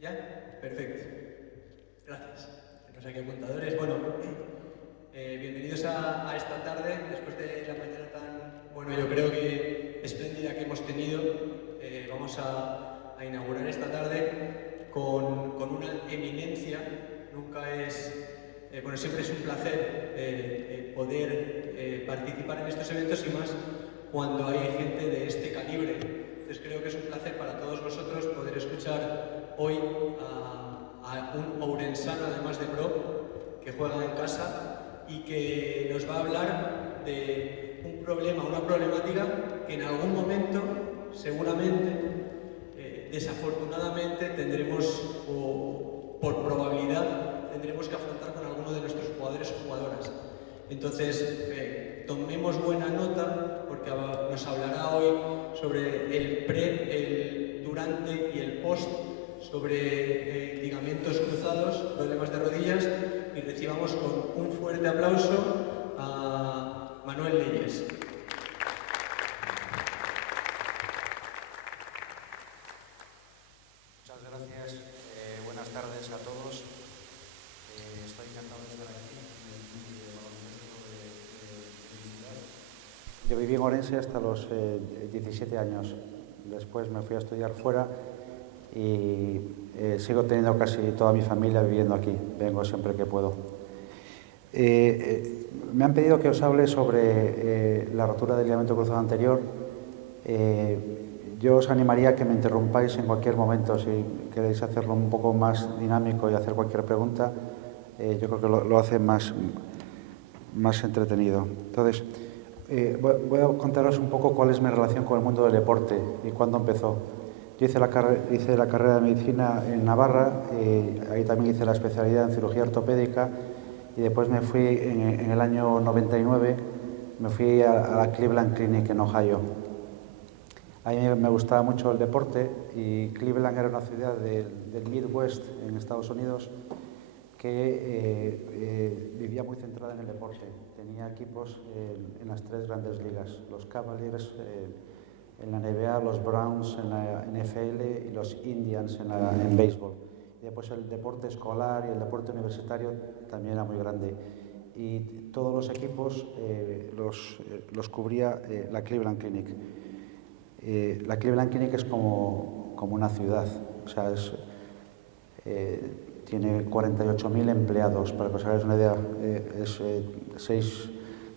¿Ya? Perfecto. Gracias. Tenemos aquí apuntadores. Bueno, bienvenidos a esta tarde, después de la mañana tan, bueno, yo creo que espléndida que hemos tenido. Vamos a inaugurar esta tarde con una eminencia. Nunca es, bueno, siempre es un placer poder participar en estos eventos y más cuando hay gente de este calibre. Entonces creo que es un placer para todos nosotros poder escuchar hoy a un ourensano, además de pro, que juega en casa y que nos va a hablar de un problema, una problemática que en algún momento, seguramente, desafortunadamente, tendremos, o por probabilidad, tendremos que afrontar con alguno de nuestros jugadores o jugadoras. Entonces, tomemos buena nota porque nos hablará hoy sobre el pre, el durante y el post, sobre ligamentos cruzados, problemas de rodillas, y recibamos con un fuerte aplauso a Manuel Leyes. Muchas gracias. Buenas tardes a todos. Estoy encantado de estar aquí en el baloncesto de Yo viví en Orense hasta los 17 años. Después me fui a estudiar fuera y sigo teniendo casi toda mi familia viviendo aquí. Vengo siempre que puedo. Me han pedido que os hable sobre la rotura del ligamento cruzado anterior. Yo os animaría a que me interrumpáis en cualquier momento si queréis hacerlo un poco más dinámico y hacer cualquier pregunta. Yo creo que lo hace más entretenido. Entonces, voy a contaros un poco cuál es mi relación con el mundo del deporte y cuándo empezó. Yo hice la carrera de medicina en Navarra, ahí también hice la especialidad en cirugía ortopédica y después me fui en el año 99, me fui a la Cleveland Clinic en Ohio. A mí me gustaba mucho el deporte y Cleveland era una ciudad del Midwest en Estados Unidos que vivía muy centrada en el deporte. Tenía equipos en las tres grandes ligas, los Cavaliers en la NBA, los Browns en la NFL y los Indians en béisbol. Y después el deporte escolar y el deporte universitario también era muy grande. Y todos los equipos los cubría la Cleveland Clinic. La Cleveland Clinic es como una ciudad, o sea, tiene 48.000 empleados, para que os hagáis una idea.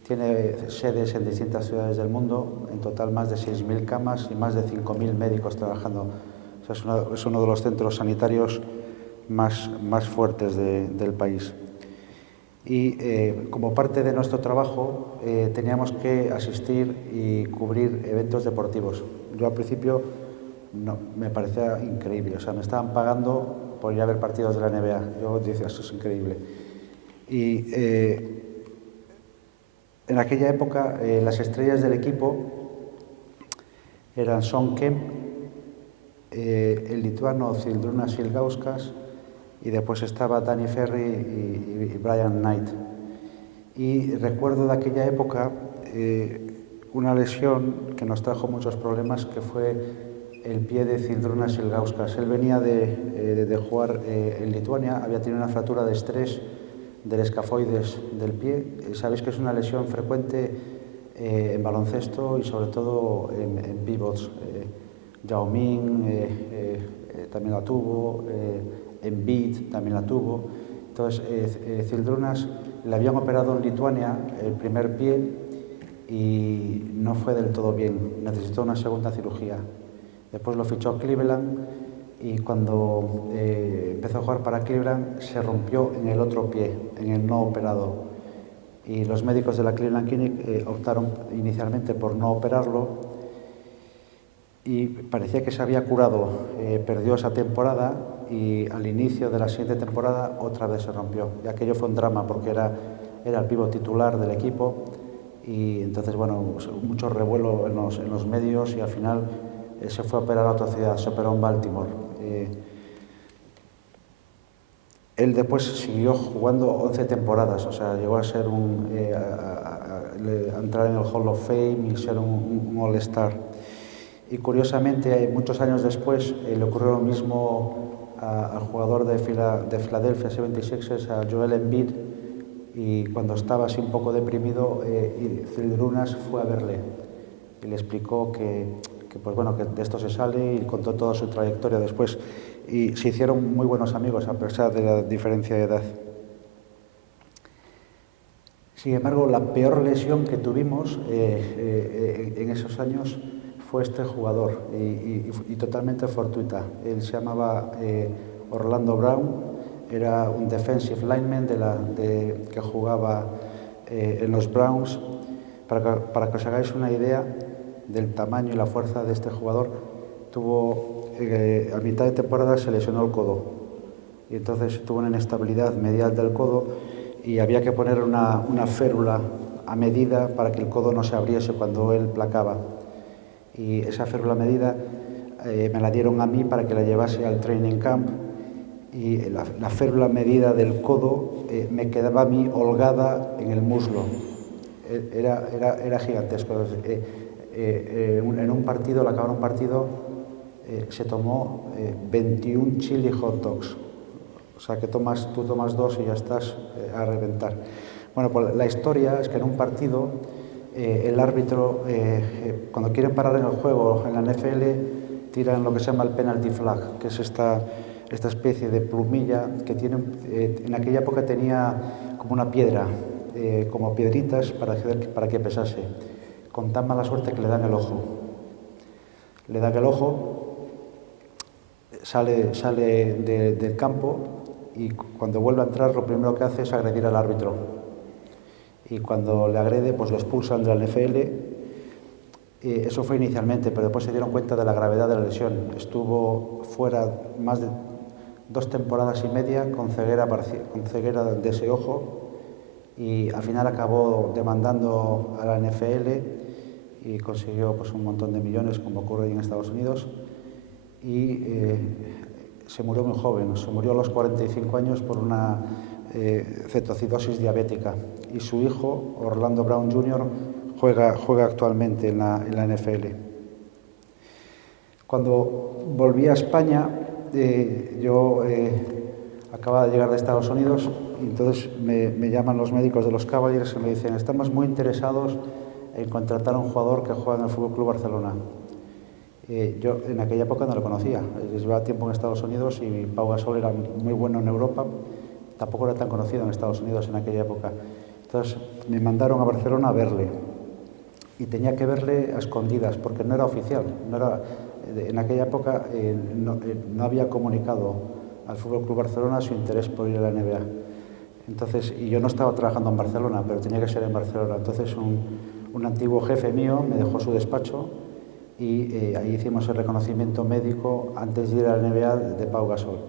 Tiene sedes en distintas ciudades del mundo, en total más de 6.000 camas y más de 5.000 médicos trabajando. O sea, es uno de los centros sanitarios más fuertes del país. Y como parte de nuestro trabajo teníamos que asistir y cubrir eventos deportivos. Yo al principio no, me parecía increíble, o sea, me estaban pagando por ir a ver partidos de la NBA. Yo decía, esto es increíble. Y en aquella época las estrellas del equipo eran Son Kemp, el lituano Zydrunas Ilgauskas, y después estaba Danny Ferry y Brian Knight. Y recuerdo de aquella época una lesión que nos trajo muchos problemas, que fue el pie de Zydrunas Ilgauskas. Él venía de jugar en Lituania, había tenido una fractura de estrés del escafoides del pie. Sabéis que es una lesión frecuente en baloncesto y sobre todo en pivots. Yao Ming también la tuvo, Embiid también la tuvo. Entonces, Zydrunas le habían operado en Lituania el primer pie y no fue del todo bien, necesitó una segunda cirugía. Después lo fichó Cleveland y cuando empezó a jugar para Cleveland se rompió en el otro pie, en el no operado. Y los médicos de la Cleveland Clinic optaron inicialmente por no operarlo y parecía que se había curado. Perdió esa temporada y al inicio de la siguiente temporada otra vez se rompió. Y aquello fue un drama porque era el pívot titular del equipo y entonces, bueno, mucho revuelo en los medios y al final se fue a operar a otra ciudad, se operó en Baltimore. Él después siguió jugando 11 temporadas, o sea, llegó a ser a entrar en el Hall of Fame y ser un All-Star. Y curiosamente, muchos años después, le ocurrió lo mismo al jugador de Philadelphia 76ers, a Joel Embiid, y cuando estaba así un poco deprimido, Zydrunas fue a verle y le explicó pues bueno, que de esto se sale, y contó toda su trayectoria después. Y se hicieron muy buenos amigos a pesar de la diferencia de edad. Sin embargo, la peor lesión que tuvimos en esos años fue este jugador, y totalmente fortuita. Él se llamaba Orlando Brown, era un defensive lineman que jugaba en los Browns. Para que os hagáis una idea del tamaño y la fuerza de este jugador, a mitad de temporada se lesionó el codo, y entonces tuvo una inestabilidad medial del codo, y había que poner una férula a medida para que el codo no se abriese cuando él placaba. Y esa férula a medida me la dieron a mí para que la llevase al training camp, y la férula medida del codo me quedaba a mí holgada en el muslo. Era gigantesco. En un partido, al acabar un partido, se tomó 21 chili hot dogs. O sea, que tú tomas 2 y ya estás a reventar. Bueno, pues la historia es que en un partido el árbitro, cuando quieren parar en el juego en la NFL, tiran lo que se llama el penalty flag, que es esta especie de plumilla que tiene, en aquella época tenía como una piedra, como piedritas para que pesase. Con tan mala suerte que le dan el ojo. Le dan el ojo, sale del campo, y cuando vuelve a entrar lo primero que hace es agredir al árbitro. Y cuando le agrede, pues lo expulsan de la NFL. Eso fue inicialmente, pero después se dieron cuenta de la gravedad de la lesión. Estuvo fuera más de 2 temporadas y media con ceguera de ese ojo, y al final acabó demandando a la NFL y consiguió pues un montón de millones, como ocurre en Estados Unidos, y se murió muy joven. Se murió a los 45 años por una cetoacidosis diabética, y su hijo, Orlando Brown Jr., juega actualmente en la NFL. Cuando volví a España, yo acababa de llegar de Estados Unidos, y entonces me llaman los médicos de los Cavaliers y me dicen: estamos muy interesados en contratar a un jugador que juega en el Fútbol Club Barcelona. Yo en aquella época no lo conocía, llevaba tiempo en Estados Unidos, y Pau Gasol era muy bueno en Europa, tampoco era tan conocido en Estados Unidos en aquella época. Entonces me mandaron a Barcelona a verle, y tenía que verle a escondidas porque no era oficial. En aquella época no había comunicado al Fútbol Club Barcelona su interés por ir a la NBA. Entonces, y yo no estaba trabajando en Barcelona, pero tenía que ser en Barcelona. Entonces un antiguo jefe mío me dejó su despacho, y ahí hicimos el reconocimiento médico antes de ir a la NBA de Pau Gasol.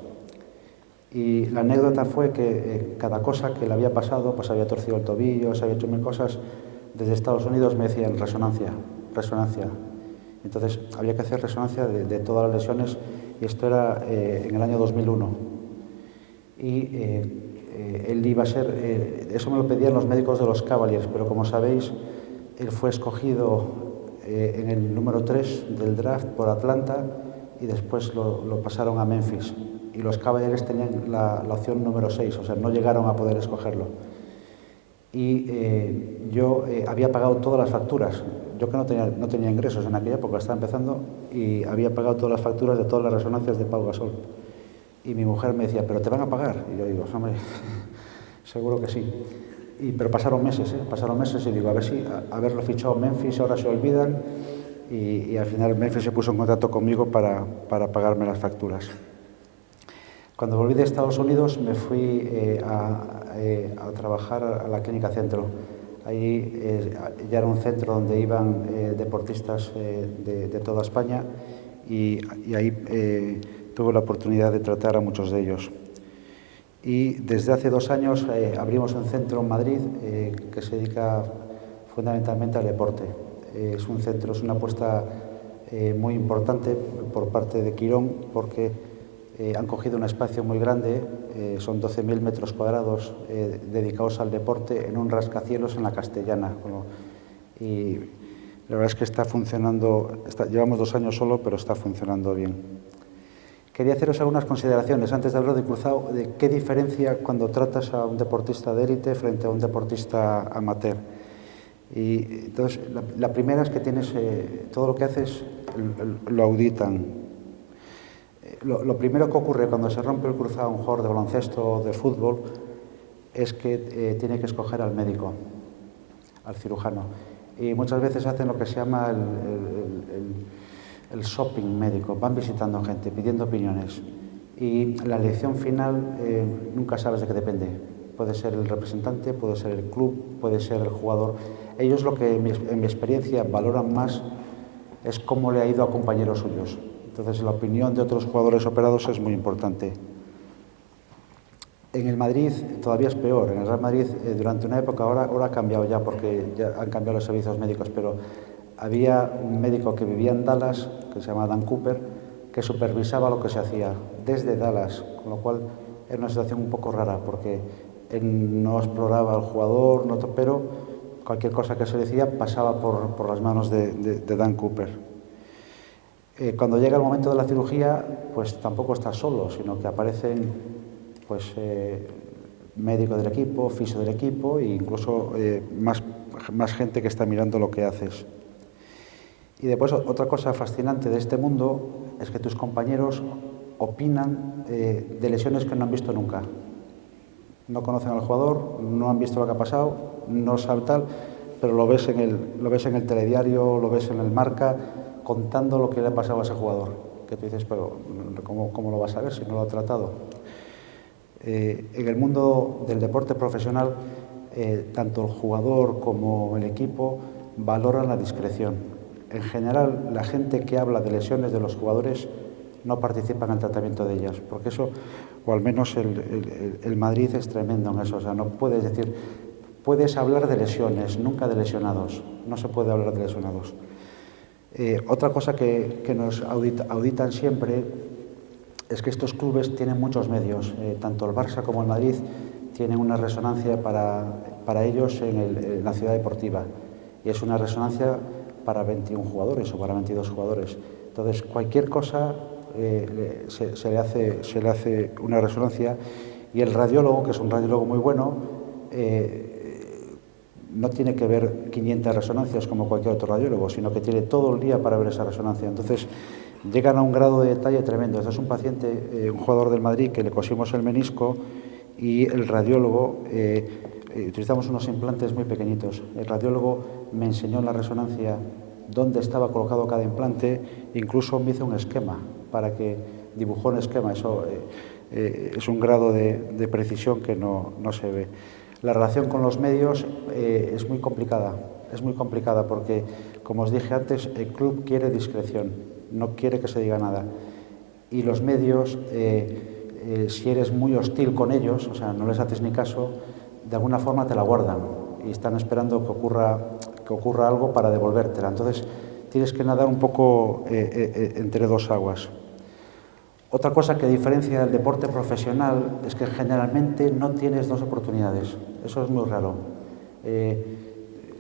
Y la anécdota fue que cada cosa que le había pasado, pues había torcido el tobillo, se había hecho 1000 cosas, desde Estados Unidos me decían resonancia. Entonces había que hacer resonancia de todas las lesiones, y esto era en el año 2001. Y él iba a ser, eso me lo pedían los médicos de los Cavaliers, pero como sabéis, él fue escogido en el número 3 del draft por Atlanta, y después lo pasaron a Memphis, y los Cavaliers tenían la opción número 6, o sea, no llegaron a poder escogerlo. Y yo había pagado todas las facturas. Yo que no tenía ingresos en aquella época, estaba empezando, y había pagado todas las facturas de todas las resonancias de Pau Gasol. Y mi mujer me decía: ¿pero te van a pagar? Y yo digo: hombre, seguro que sí. Pero pasaron meses, y digo, a ver si haberlo fichado Memphis, ahora se olvidan, y al final Memphis se puso en contacto conmigo para pagarme las facturas. Cuando volví de Estados Unidos me fui a trabajar a la Clínica Centro. Ahí ya era un centro donde iban deportistas de toda España, y ahí tuve la oportunidad de tratar a muchos de ellos. Y desde hace 2 años abrimos un centro en Madrid que se dedica fundamentalmente al deporte. Es una apuesta muy importante por parte de Quirón, porque han cogido un espacio muy grande, son 12.000 metros cuadrados dedicados al deporte en un rascacielos en la Castellana. Y la verdad es que está funcionando, llevamos 2 años solo, pero está funcionando bien. Quería haceros algunas consideraciones antes de hablar de cruzado, de qué diferencia cuando tratas a un deportista de élite frente a un deportista amateur. Y entonces, la primera es que tienes, todo lo que haces lo auditan. Lo primero que ocurre cuando se rompe el cruzado a un jugador de baloncesto o de fútbol es que tiene que escoger al médico, al cirujano. Y muchas veces hacen lo que se llama el shopping médico, van visitando gente, pidiendo opiniones. Y la elección final nunca sabes de qué depende. Puede ser el representante, puede ser el club, puede ser el jugador. Ellos lo que en mi experiencia valoran más es cómo le ha ido a compañeros suyos. Entonces la opinión de otros jugadores operados es muy importante. En el Madrid todavía es peor. En el Real Madrid durante una época, ahora ha cambiado ya porque ya han cambiado los servicios médicos, pero había un médico que vivía en Dallas, que se llama Dan Cooper, que supervisaba lo que se hacía desde Dallas, con lo cual era una situación un poco rara porque él no exploraba al jugador, pero cualquier cosa que se decía pasaba por las manos de Dan Cooper. Cuando llega el momento de la cirugía, pues tampoco estás solo, sino que aparecen pues, médico del equipo, fisio del equipo e incluso más gente que está mirando lo que haces. Y después otra cosa fascinante de este mundo es que tus compañeros opinan de lesiones que no han visto nunca. No conocen al jugador, no han visto lo que ha pasado, no saben tal, pero lo ves en el telediario, lo ves en el Marca, contando lo que le ha pasado a ese jugador. Que tú dices, pero ¿cómo lo vas a ver si no lo ha tratado? En el mundo del deporte profesional, tanto el jugador como el equipo valoran la discreción. En general, la gente que habla de lesiones de los jugadores no participa en el tratamiento de ellas, porque eso, o al menos el Madrid es tremendo en eso. O sea, no puedes decir, puedes hablar de lesiones, nunca de lesionados. No se puede hablar de lesionados. Otra cosa que nos auditan siempre es que estos clubes tienen muchos medios. Tanto el Barça como el Madrid tienen una resonancia para ellos en la ciudad deportiva. Y es una resonancia para 21 jugadores o para 22 jugadores. Entonces, cualquier cosa se le hace una resonancia, y el radiólogo, que es un radiólogo muy bueno, no tiene que ver 500 resonancias como cualquier otro radiólogo, sino que tiene todo el día para ver esa resonancia. Entonces, llegan a un grado de detalle tremendo. Este es un paciente, un jugador del Madrid, que le cosimos el menisco y el radiólogo, utilizamos unos implantes muy pequeñitos. El radiólogo me enseñó en la resonancia dónde estaba colocado cada implante, incluso me hizo un esquema para que dibujó un esquema. Eso es un grado de precisión que no se ve. La relación con los medios es muy complicada porque, como os dije antes, el club quiere discreción, no quiere que se diga nada. Y los medios, si eres muy hostil con ellos, o sea, no les haces ni caso, de alguna forma te la guardan y están esperando que ocurra algo para devolvértela. Entonces, tienes que nadar un poco entre dos aguas. Otra cosa que diferencia el deporte profesional es que generalmente no tienes dos oportunidades. Eso es muy raro.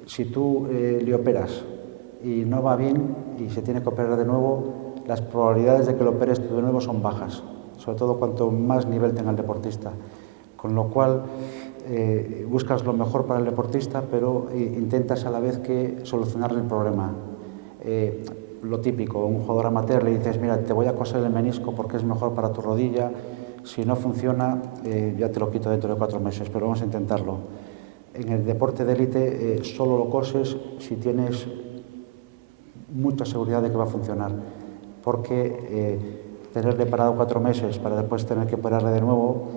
Si tú le operas y no va bien y se tiene que operar de nuevo, las probabilidades de que lo operes tú de nuevo son bajas, sobre todo cuanto más nivel tenga el deportista. Con lo cual, buscas lo mejor para el deportista, pero intentas a la vez que solucionarle el problema. Lo típico, a un jugador amateur le dices, mira, te voy a coser el menisco porque es mejor para tu rodilla, si no funciona, ya te lo quito dentro de 4 meses, pero vamos a intentarlo. En el deporte de élite solo lo coses si tienes mucha seguridad de que va a funcionar, porque tenerle parado 4 meses para después tener que operarle de nuevo,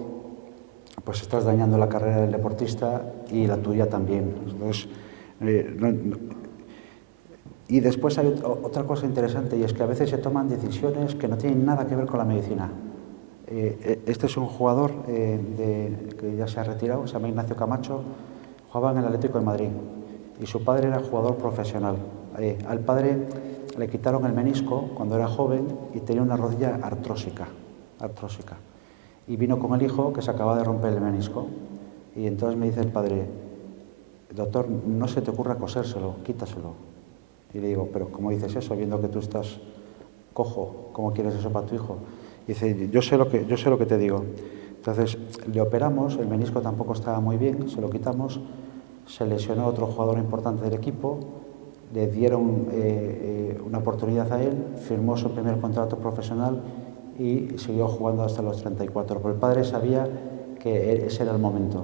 pues estás dañando la carrera del deportista y la tuya también. Entonces, y después hay otra cosa interesante, y es que a veces se toman decisiones que no tienen nada que ver con la medicina. Este es un jugador que ya se ha retirado, se llama Ignacio Camacho, jugaba en el Atlético de Madrid y su padre era jugador profesional. Al padre le quitaron el menisco cuando era joven y tenía una rodilla artrósica. Y vino con el hijo que se acaba de romper el menisco. Y entonces me dice el padre, doctor, no se te ocurra cosérselo, quítaselo. Y le digo, pero ¿cómo dices eso, viendo que tú estás cojo? ¿Cómo quieres eso para tu hijo? Dice, yo sé lo que te digo. Entonces, le operamos, el menisco tampoco estaba muy bien, se lo quitamos, se lesionó otro jugador importante del equipo, le dieron una oportunidad a él, firmó su primer contrato profesional y siguió jugando hasta los 34. Pero el padre sabía que ese era el momento,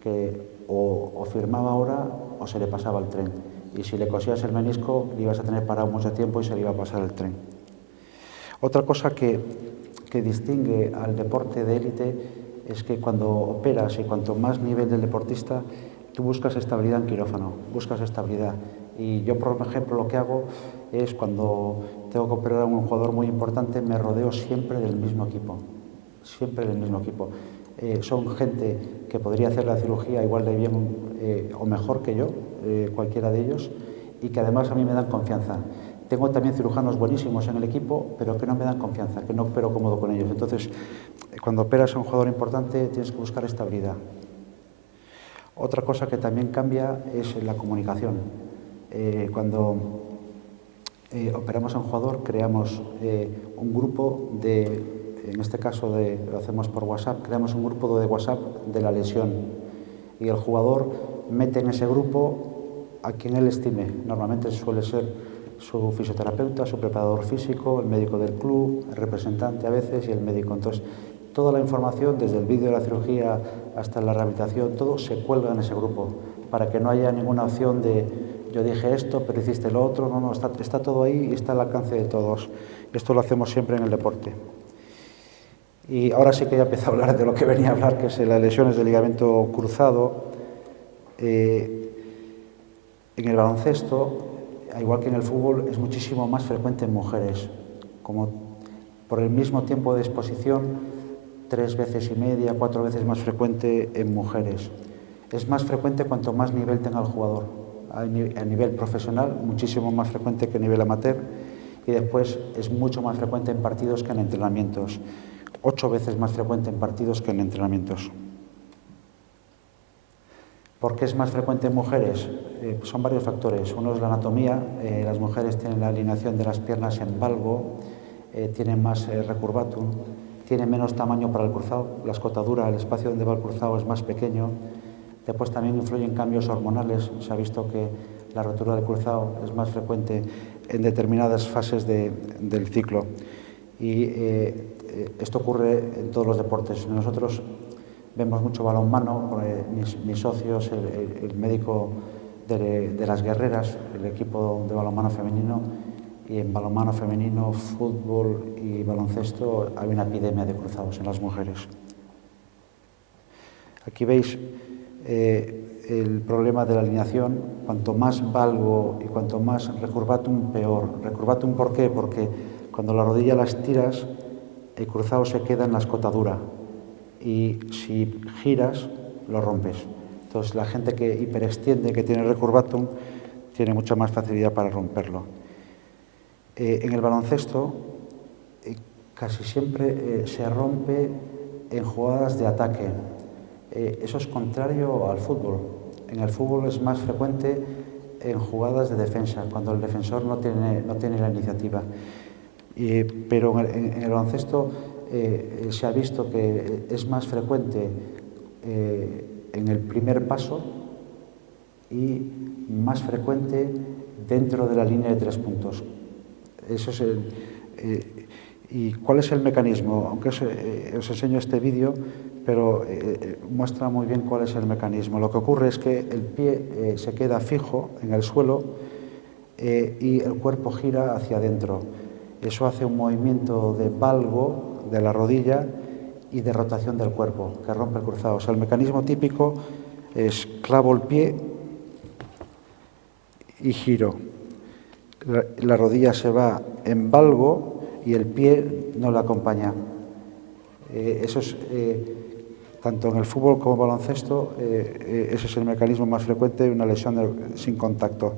que o firmaba ahora o se le pasaba el tren. Y si le cosías el menisco, le ibas a tener parado mucho tiempo y se le iba a pasar el tren. Otra cosa que distingue al deporte de élite es que cuando operas y cuanto más nivel del deportista, tú buscas estabilidad en quirófano, buscas estabilidad. Y yo, por ejemplo, lo que hago es cuando tengo que operar a un jugador muy importante, me rodeo siempre del mismo equipo, siempre del mismo equipo. Son gente que podría hacer la cirugía igual de bien o mejor que yo, cualquiera de ellos, y que además a mí me dan confianza. Tengo también cirujanos buenísimos en el equipo, pero que no me dan confianza, que no opero cómodo con ellos. Entonces, cuando operas a un jugador importante, tienes que buscar estabilidad. Otra cosa que también cambia es la comunicación. Cuando operamos a un jugador, creamos un grupo en este caso lo hacemos por WhatsApp, creamos un grupo de WhatsApp de la lesión y el jugador mete en ese grupo a quien él estime. Normalmente suele ser su fisioterapeuta, su preparador físico, el médico del club, el representante a veces y el médico. Entonces, toda la información, desde el vídeo de la cirugía hasta la rehabilitación, todo se cuelga en ese grupo, para que no haya ninguna opción de yo dije esto, pero hiciste lo otro. No, está todo ahí y está al alcance de todos. Esto lo hacemos siempre en el deporte. Y ahora sí que ya empiezo a hablar de lo que venía a hablar, que es las lesiones del ligamento cruzado. En el baloncesto, igual que en el fútbol, es muchísimo más frecuente en mujeres. Como por el mismo tiempo de exposición, 3 veces y media, 4 veces más frecuente en mujeres. Es más frecuente cuanto más nivel tenga el jugador. A nivel profesional, muchísimo más frecuente que a nivel amateur. Y después es mucho más frecuente en partidos que en entrenamientos. 8 veces más frecuente en partidos que en entrenamientos. ¿Por qué es más frecuente en mujeres? Son varios factores. Uno es la anatomía. Las mujeres tienen la alineación de las piernas en valgo, tienen más recurvatum, tienen menos tamaño para el cruzado. La escotadura, el espacio donde va el cruzado es más pequeño. Después también influyen cambios hormonales. Se ha visto que la rotura del cruzado es más frecuente en determinadas fases del ciclo. Y esto ocurre en todos los deportes. Nosotros vemos mucho balonmano, mis socios, el médico de las guerreras, el equipo de balonmano femenino, y en balonmano femenino, fútbol y baloncesto hay una epidemia de cruzados en las mujeres. Aquí veis el problema de la alineación. Cuanto más valgo y cuanto más recurvatum, peor. Recurvatum, ¿por qué? Porque cuando la rodilla la estiras, el cruzado se queda en la escotadura y si giras, lo rompes. Entonces, la gente que hiperextiende, que tiene recurvatum, tiene mucha más facilidad para romperlo. En el baloncesto, casi siempre se rompe en jugadas de ataque. Eso es contrario al fútbol. En el fútbol es más frecuente en jugadas de defensa, cuando el defensor no tiene la iniciativa. Pero en el baloncesto se ha visto que es más frecuente en el primer paso y más frecuente dentro de la línea de 3 puntos. Eso es ¿y cuál es el mecanismo? Aunque os enseño este vídeo, pero muestra muy bien cuál es el mecanismo. Lo que ocurre es que el pie se queda fijo en el suelo y el cuerpo gira hacia adentro. Eso hace un movimiento de valgo de la rodilla y de rotación del cuerpo, que rompe el cruzado. O sea, el mecanismo típico es clavo el pie y giro. La rodilla se va en valgo y el pie no la acompaña. Eso es, tanto en el fútbol como en el baloncesto, ese es el mecanismo más frecuente de una lesión sin contacto.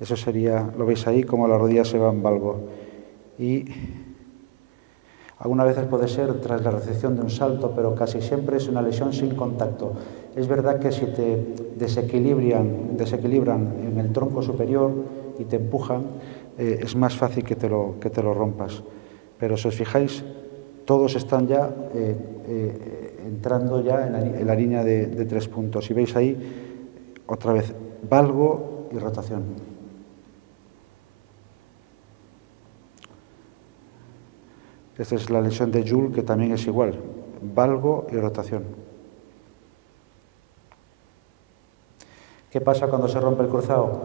Eso sería, lo veis ahí, como la rodilla se va en valgo. Y algunas veces puede ser tras la recepción de un salto, pero casi siempre es una lesión sin contacto. Es verdad que si te desequilibran en el tronco superior y te empujan, es más fácil que te lo rompas. Pero si os fijáis, todos están ya entrando ya en la línea de 3 puntos. Y veis ahí, otra vez, valgo y rotación. Esta es la lesión de Joule, que también es igual, valgo y rotación. ¿Qué pasa cuando se rompe el cruzado?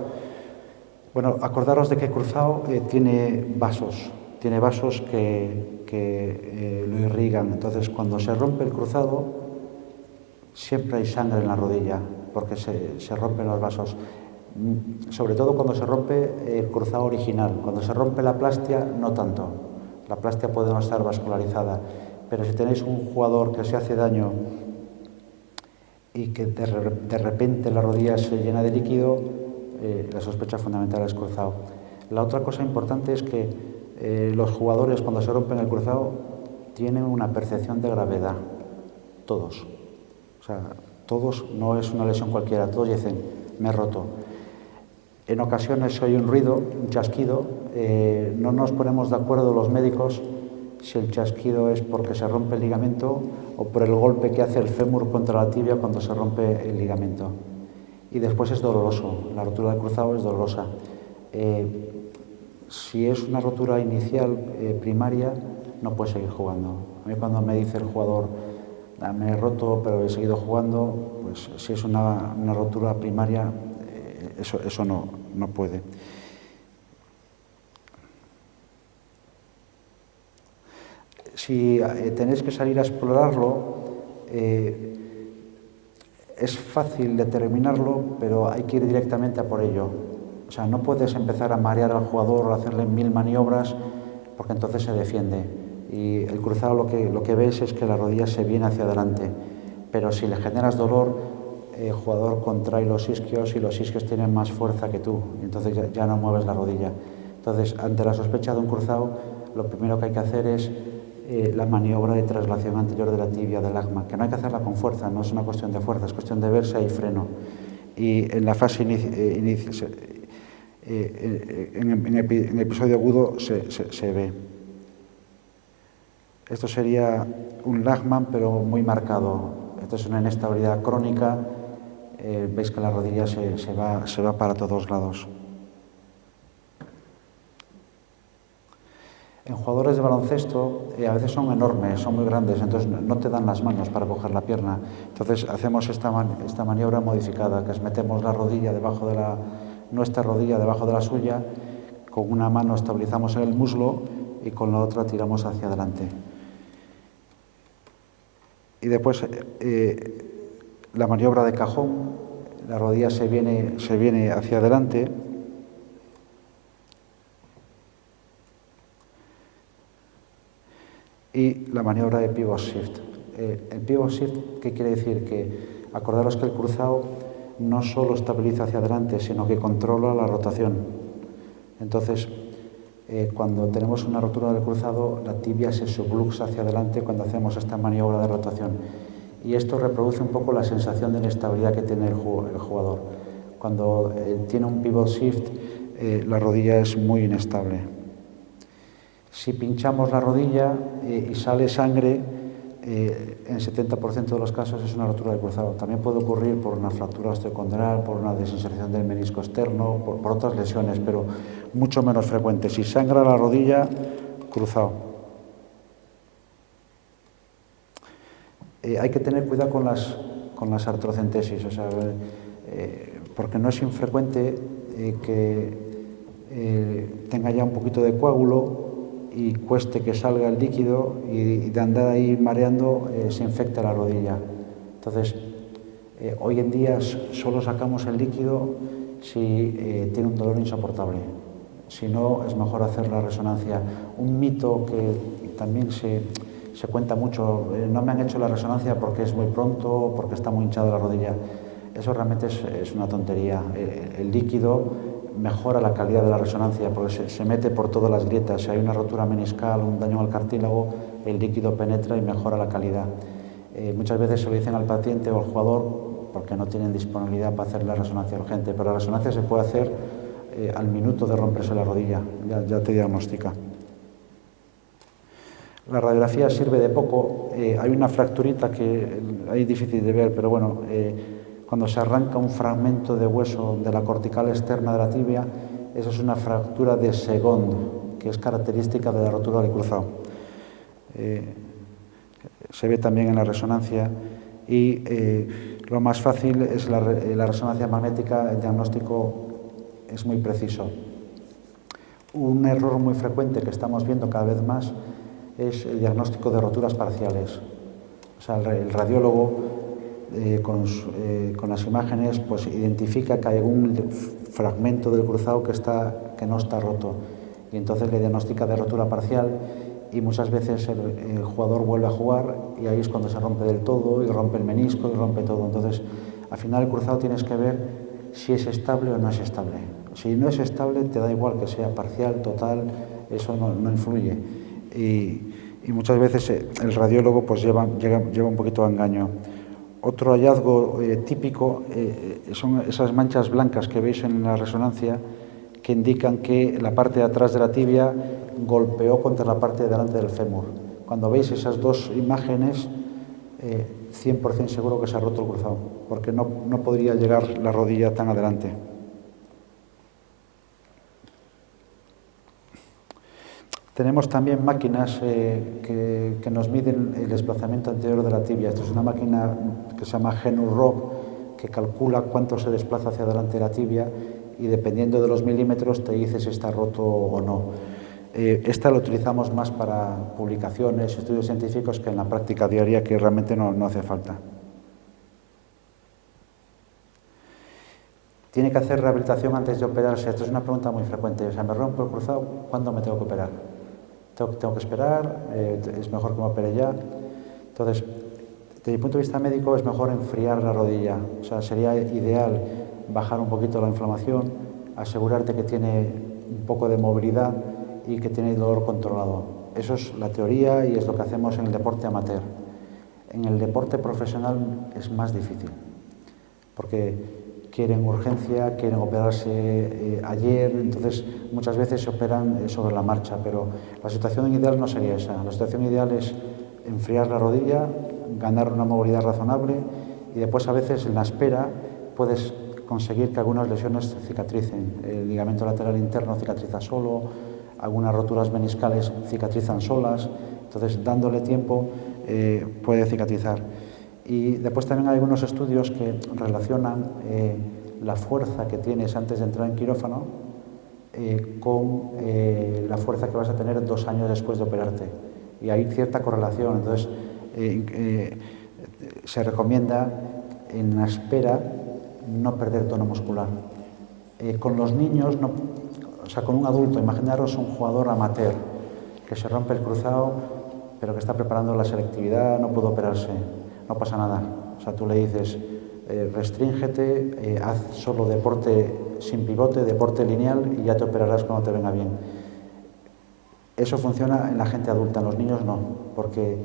Bueno, acordaros de que el cruzado tiene vasos que lo irrigan. Entonces, cuando se rompe el cruzado, siempre hay sangre en la rodilla, porque se rompen los vasos. Sobre todo cuando se rompe el cruzado original. Cuando se rompe la plastia, no tanto. La plastia puede no estar vascularizada, pero si tenéis un jugador que se hace daño y que de repente la rodilla se llena de líquido, la sospecha fundamental es cruzado. La otra cosa importante es que los jugadores, cuando se rompen el cruzado, tienen una percepción de gravedad. Todos. O sea, todos, no es una lesión cualquiera, todos dicen, me he roto. En ocasiones se oye un ruido, un chasquido, no nos ponemos de acuerdo los médicos si el chasquido es porque se rompe el ligamento o por el golpe que hace el fémur contra la tibia cuando se rompe el ligamento. Y después es doloroso, la rotura del cruzado es dolorosa. Si es una rotura inicial primaria, no puedes seguir jugando. A mí cuando me dice el jugador, me he roto pero he seguido jugando, pues si es una rotura primaria, eso no puede. Si tenéis que salir a explorarlo, es fácil determinarlo, pero hay que ir directamente a por ello. O sea, no puedes empezar a marear al jugador o hacerle 1000 maniobras, porque entonces se defiende. Y el cruzado lo que ves es que la rodilla se viene hacia adelante. Pero si le generas dolor, el jugador contrae los isquios y los isquios tienen más fuerza que tú. Y entonces ya no mueves la rodilla. Entonces, ante la sospecha de un cruzado, lo primero que hay que hacer es la maniobra de traslación anterior de la tibia del ACMA, que no hay que hacerla con fuerza, no es una cuestión de fuerza, es cuestión de ver si hay freno. Y en la fase inicial, en el episodio agudo se ve. Esto sería un Lachman, pero muy marcado. Esto es una inestabilidad crónica. Veis que la rodilla se va para todos lados. En jugadores de baloncesto a veces son enormes, son muy grandes, entonces no te dan las manos para coger la pierna. Entonces hacemos esta maniobra modificada, que es metemos nuestra rodilla debajo de la suya, con una mano estabilizamos en el muslo y con la otra tiramos hacia adelante. Y después la maniobra de cajón, la rodilla se viene hacia adelante. Y la maniobra de pivot shift. El pivot shift, ¿qué quiere decir? Que acordaros que el cruzado no solo estabiliza hacia adelante, sino que controla la rotación. Entonces, cuando tenemos una rotura del cruzado, la tibia se subluxa hacia adelante cuando hacemos esta maniobra de rotación. Y esto reproduce un poco la sensación de inestabilidad que tiene el jugador. Cuando tiene un pivot shift, la rodilla es muy inestable. Si pinchamos la rodilla y sale sangre, en 70% de los casos es una rotura de cruzado. También puede ocurrir por una fractura osteocondral, por una desinserción del menisco externo, por otras lesiones, pero mucho menos frecuente. Si sangra la rodilla, cruzado. Hay que tener cuidado con las artrocentesis, o sea, porque no es infrecuente que tenga ya un poquito de coágulo y cueste que salga el líquido y de andar ahí mareando se infecta la rodilla. Entonces, hoy en día solo sacamos el líquido si tiene un dolor insoportable. Si no, es mejor hacer la resonancia. Un mito que también se cuenta mucho, no me han hecho la resonancia porque es muy pronto, porque está muy hinchada la rodilla. Eso realmente es una tontería. El líquido mejora la calidad de la resonancia porque se mete por todas las grietas. Si hay una rotura meniscal, un daño al cartílago, el líquido penetra y mejora la calidad. Muchas veces se lo dicen al paciente o al jugador porque no tienen disponibilidad para hacer la resonancia urgente, pero la resonancia se puede hacer al minuto de romperse la rodilla, ya te diagnostica. La radiografía sirve de poco. Hay una fracturita que es difícil de ver, pero bueno, cuando se arranca un fragmento de hueso de la cortical externa de la tibia, eso es una fractura de Segond, que es característica de la rotura del cruzado. Se ve también en la resonancia y lo más fácil es la resonancia magnética. El diagnóstico es muy preciso. Un error muy frecuente que estamos viendo cada vez más es el diagnóstico de roturas parciales. O sea, el radiólogo con las imágenes pues identifica que hay algún fragmento del cruzado que no está roto y entonces le diagnostica de rotura parcial y muchas veces el jugador vuelve a jugar y ahí es cuando se rompe del todo y rompe el menisco y rompe todo. Entonces, al final el cruzado tienes que ver si es estable o no es estable. Si no es estable, te da igual que sea parcial, total, eso no influye. Y muchas veces el radiólogo pues lleva un poquito a engaño. Otro hallazgo típico son esas manchas blancas que veis en la resonancia que indican que la parte de atrás de la tibia golpeó contra la parte de delante del fémur. Cuando veis esas dos imágenes, 100% seguro que se ha roto el cruzado, porque no podría llegar la rodilla tan adelante. Tenemos también máquinas que nos miden el desplazamiento anterior de la tibia. Esto es una máquina que se llama GenuRob, que calcula cuánto se desplaza hacia adelante la tibia y dependiendo de los milímetros te dice si está roto o no. Esta la utilizamos más para publicaciones, estudios científicos, que en la práctica diaria, que realmente no hace falta. ¿Tiene que hacer rehabilitación antes de operarse? Esto es una pregunta muy frecuente. O sea, me rompo el cruzado, ¿cuándo me tengo que operar? ¿Tengo que esperar? ¿Es mejor que me opere ya? Entonces, desde mi punto de vista médico, es mejor enfriar la rodilla. O sea, sería ideal bajar un poquito la inflamación, asegurarte que tiene un poco de movilidad y que tiene el dolor controlado. Eso es la teoría y es lo que hacemos en el deporte amateur. En el deporte profesional es más difícil, porque quieren urgencia, quieren operarse ayer, entonces muchas veces se operan sobre la marcha, pero la situación ideal no sería esa. La situación ideal es enfriar la rodilla, ganar una movilidad razonable y después a veces en la espera puedes conseguir que algunas lesiones cicatricen. El ligamento lateral interno cicatriza solo, algunas roturas meniscales cicatrizan solas, entonces dándole tiempo puede cicatrizar. Y después también hay algunos estudios que relacionan la fuerza que tienes antes de entrar en quirófano con la fuerza que vas a tener 2 años después de operarte. Y hay cierta correlación. Entonces, se recomienda en la espera no perder tono muscular. Con los niños, o sea, con un adulto, imaginaros un jugador amateur que se rompe el cruzado, pero que está preparando la selectividad, no puede operarse. No pasa nada. O sea, tú le dices, restríngete, haz solo deporte sin pivote, deporte lineal y ya te operarás cuando te venga bien. Eso funciona en la gente adulta, en los niños no, porque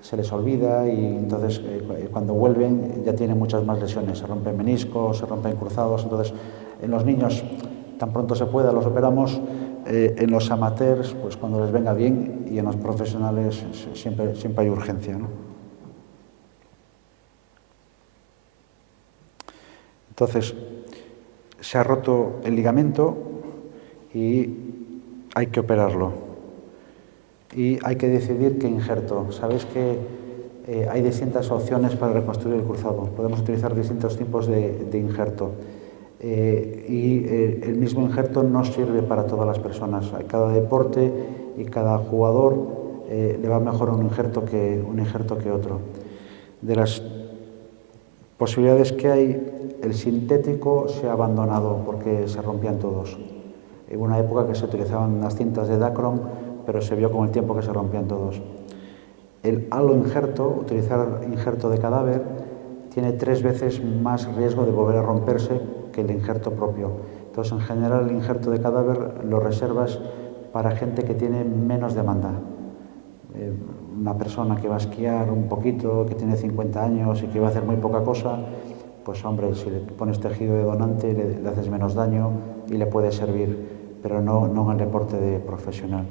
se les olvida y entonces cuando vuelven ya tienen muchas más lesiones, se rompen meniscos, se rompen cruzados, entonces en los niños tan pronto se pueda los operamos, en los amateurs pues cuando les venga bien y en los profesionales siempre hay urgencia, ¿no? Entonces, se ha roto el ligamento y hay que operarlo. Y hay que decidir qué injerto. Sabéis que hay distintas opciones para reconstruir el cruzado. Podemos utilizar distintos tipos de injerto. El mismo injerto no sirve para todas las personas. A cada deporte y cada jugador le va mejor un injerto que otro. De las posibilidades que hay, el sintético se ha abandonado porque se rompían todos. Hubo una época que se utilizaban las cintas de Dacron, pero se vio con el tiempo que se rompían todos. El haloinjerto, utilizar injerto de cadáver, tiene 3 veces más riesgo de volver a romperse que el injerto propio. Entonces, en general, el injerto de cadáver lo reservas para gente que tiene menos demanda. Una persona que va a esquiar un poquito, que tiene 50 años y que va a hacer muy poca cosa, pues hombre, si le pones tejido de donante le haces menos daño y le puede servir, pero no en el deporte de profesional.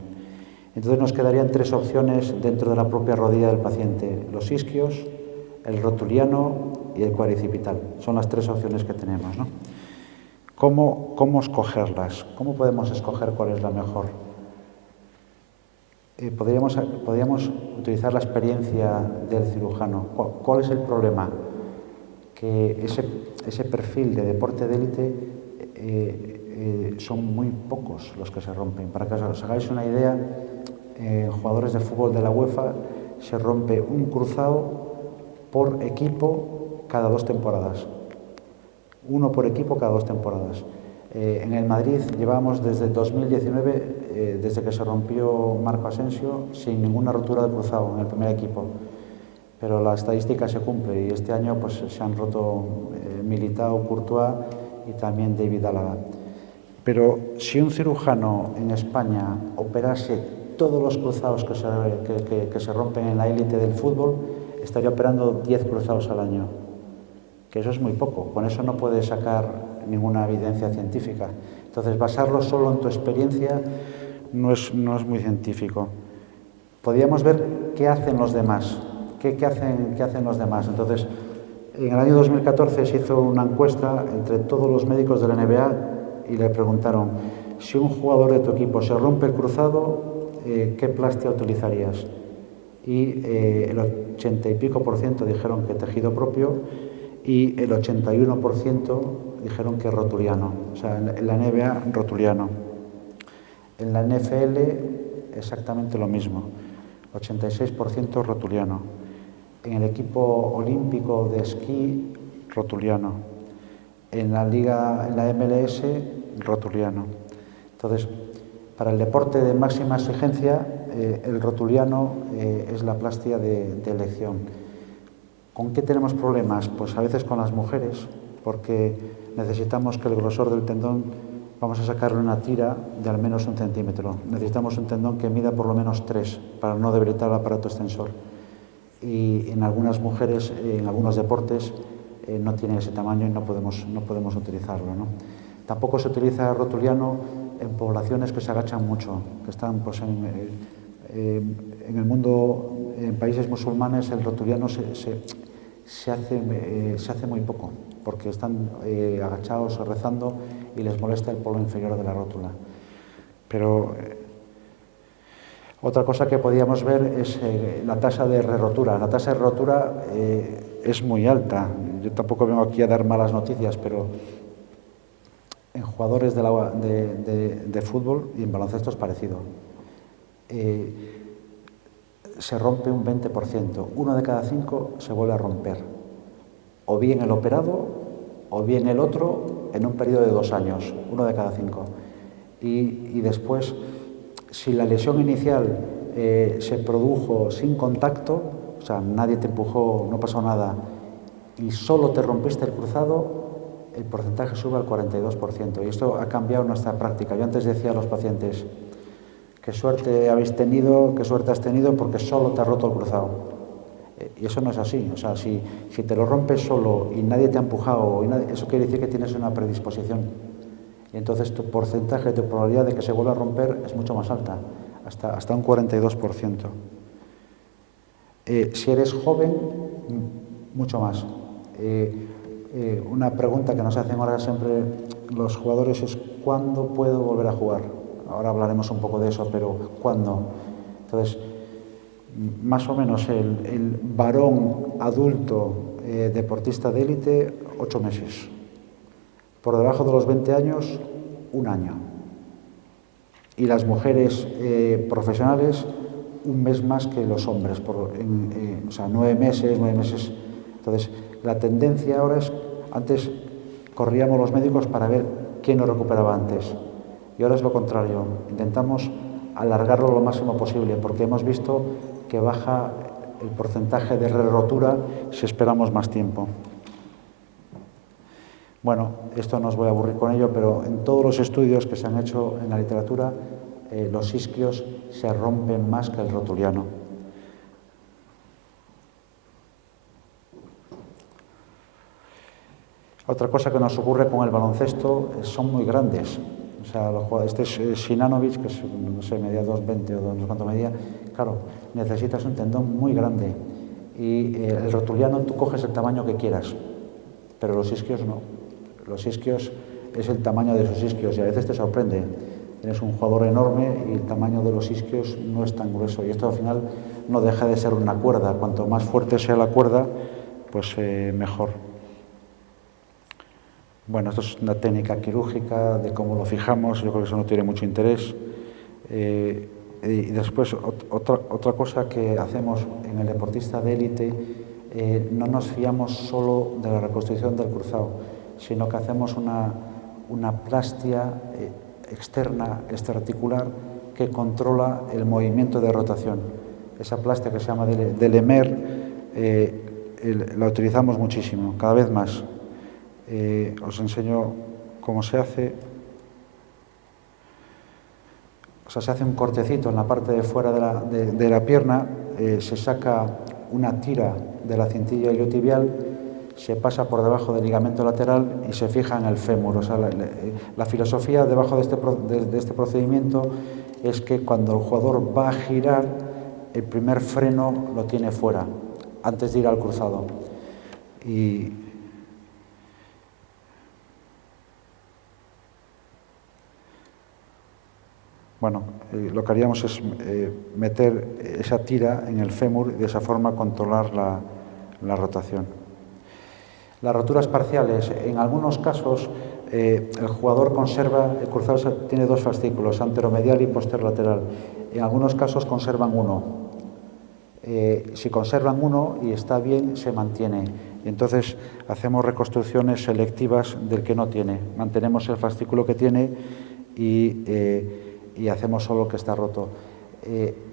Entonces nos quedarían 3 opciones dentro de la propia rodilla del paciente: los isquios, el rotuliano y el cuadricipital. Son las 3 opciones que tenemos, ¿no? ¿Cómo escogerlas? ¿Cómo podemos escoger cuál es la mejor? Podríamos utilizar la experiencia del cirujano. ¿Cuál es el problema? Que ese perfil de deporte de élite son muy pocos los que se rompen. Para que os hagáis una idea, jugadores de fútbol de la UEFA se rompe un cruzado por equipo cada 2 temporadas. Uno por equipo cada 2 temporadas. En el Madrid llevamos desde 2019, desde que se rompió Marco Asensio, sin ninguna rotura de cruzado en el primer equipo. Pero la estadística se cumple y este año pues, se han roto Militao, Courtois y también David Alaba. Pero si un cirujano en España operase todos los cruzados que se rompen en la élite del fútbol, estaría operando 10 cruzados al año. Que eso es muy poco, con eso no puedes sacar ninguna evidencia científica. Entonces, basarlo solo en tu experiencia no es muy científico. Podríamos ver qué hacen los demás, qué hacen los demás. Entonces, en el año 2014 se hizo una encuesta entre todos los médicos de la NBA y le preguntaron: si un jugador de tu equipo se rompe el cruzado, ¿qué plástica utilizarías? Y el 80 y pico % dijeron que tejido propio, y el 81% dijeron que rotuliano. O sea, en la NBA, rotuliano. En la NFL, exactamente lo mismo, 86% rotuliano. En el equipo olímpico de esquí, rotuliano. En la MLS, rotuliano. Entonces, para el deporte de máxima exigencia, el rotuliano es la plástica de elección. ¿Con qué tenemos problemas? Pues a veces con las mujeres, porque necesitamos que el grosor del tendón, vamos a sacarle una tira de al menos 1 centímetro. Necesitamos un tendón que mida por lo menos 3 para no debilitar el aparato extensor. Y en algunas mujeres, en algunos deportes, no tiene ese tamaño y no podemos utilizarlo, ¿no? Tampoco se utiliza rotuliano en poblaciones que se agachan mucho, que están pues, en el mundo, en países musulmanes, el rotuliano se hace muy poco, porque están agachados o rezando y les molesta el polo inferior de la rótula. Pero otra cosa que podíamos ver es la tasa de re-rotura. La tasa de rotura es muy alta. Yo tampoco vengo aquí a dar malas noticias, pero en jugadores de fútbol y en baloncesto es parecido. Se rompe un 20%. 1 de cada 5 se vuelve a romper. O bien el operado, o bien el otro, en un periodo de 2 años. 1 de cada 5. Y después, si la lesión inicial se produjo sin contacto, o sea, nadie te empujó, no pasó nada, y solo te rompiste el cruzado, el porcentaje sube al 42%. Y esto ha cambiado nuestra práctica. Yo antes decía a los pacientes: qué suerte habéis tenido, qué suerte has tenido porque solo te ha roto el cruzado. Y eso no es así. O sea, si te lo rompes solo y nadie te ha empujado, eso quiere decir que tienes una predisposición. Y entonces tu porcentaje, tu probabilidad de que se vuelva a romper es mucho más alta, hasta un 42%. Si eres joven, mucho más. Una pregunta que nos hacen ahora siempre los jugadores es: ¿cuándo puedo volver a jugar? Ahora hablaremos un poco de eso, pero ¿cuándo? Entonces, más o menos el varón adulto deportista de élite, 8 meses. Por debajo de los 20 años, 1 año. Y las mujeres profesionales, 1 mes más que los hombres, o sea, 9 meses. Entonces, la tendencia ahora es: antes corríamos los médicos para ver quién nos recuperaba antes. Y ahora es lo contrario, intentamos alargarlo lo máximo posible, porque hemos visto que baja el porcentaje de re-rotura si esperamos más tiempo. Bueno, esto no os voy a aburrir con ello, pero en todos los estudios que se han hecho en la literatura, los isquios se rompen más que el rotuliano. Otra cosa que nos ocurre con el baloncesto: son muy grandes. O sea, este es Sinanovic, que es, no sé, medía 2,20 o no sé cuánto medía. Claro, necesitas un tendón muy grande. Y el rotuliano tú coges el tamaño que quieras, pero los isquios no. Los isquios es el tamaño de sus isquios y a veces te sorprende. Tienes un jugador enorme y el tamaño de los isquios no es tan grueso. Y esto al final no deja de ser una cuerda. Cuanto más fuerte sea la cuerda, pues mejor. Bueno, esto es una técnica quirúrgica de cómo lo fijamos. Yo creo que eso no tiene mucho interés. Y después otra cosa que hacemos en el deportista de élite, no nos fiamos solo de la reconstrucción del cruzado, sino que hacemos una plastia externa extraarticular que controla el movimiento de rotación. Esa plastia que se llama de Lemer la utilizamos muchísimo, cada vez más. Os enseño cómo se hace. O sea, se hace un cortecito en la parte de fuera de la pierna, se saca una tira de la cintilla iliotibial, se pasa por debajo del ligamento lateral y se fija en el fémur. O sea, la filosofía debajo de este procedimiento es que cuando el jugador va a girar, el primer freno lo tiene fuera, antes de ir al cruzado. Bueno, lo que haríamos es meter esa tira en el fémur y de esa forma controlar la rotación. Las roturas parciales, en algunos casos el jugador conserva, el cruzado tiene dos fascículos, anteromedial y posterolateral. En algunos casos conservan uno. Si conservan uno y está bien, se mantiene. Y entonces hacemos reconstrucciones selectivas del que no tiene. Mantenemos el fascículo que tiene y hacemos solo lo que está roto.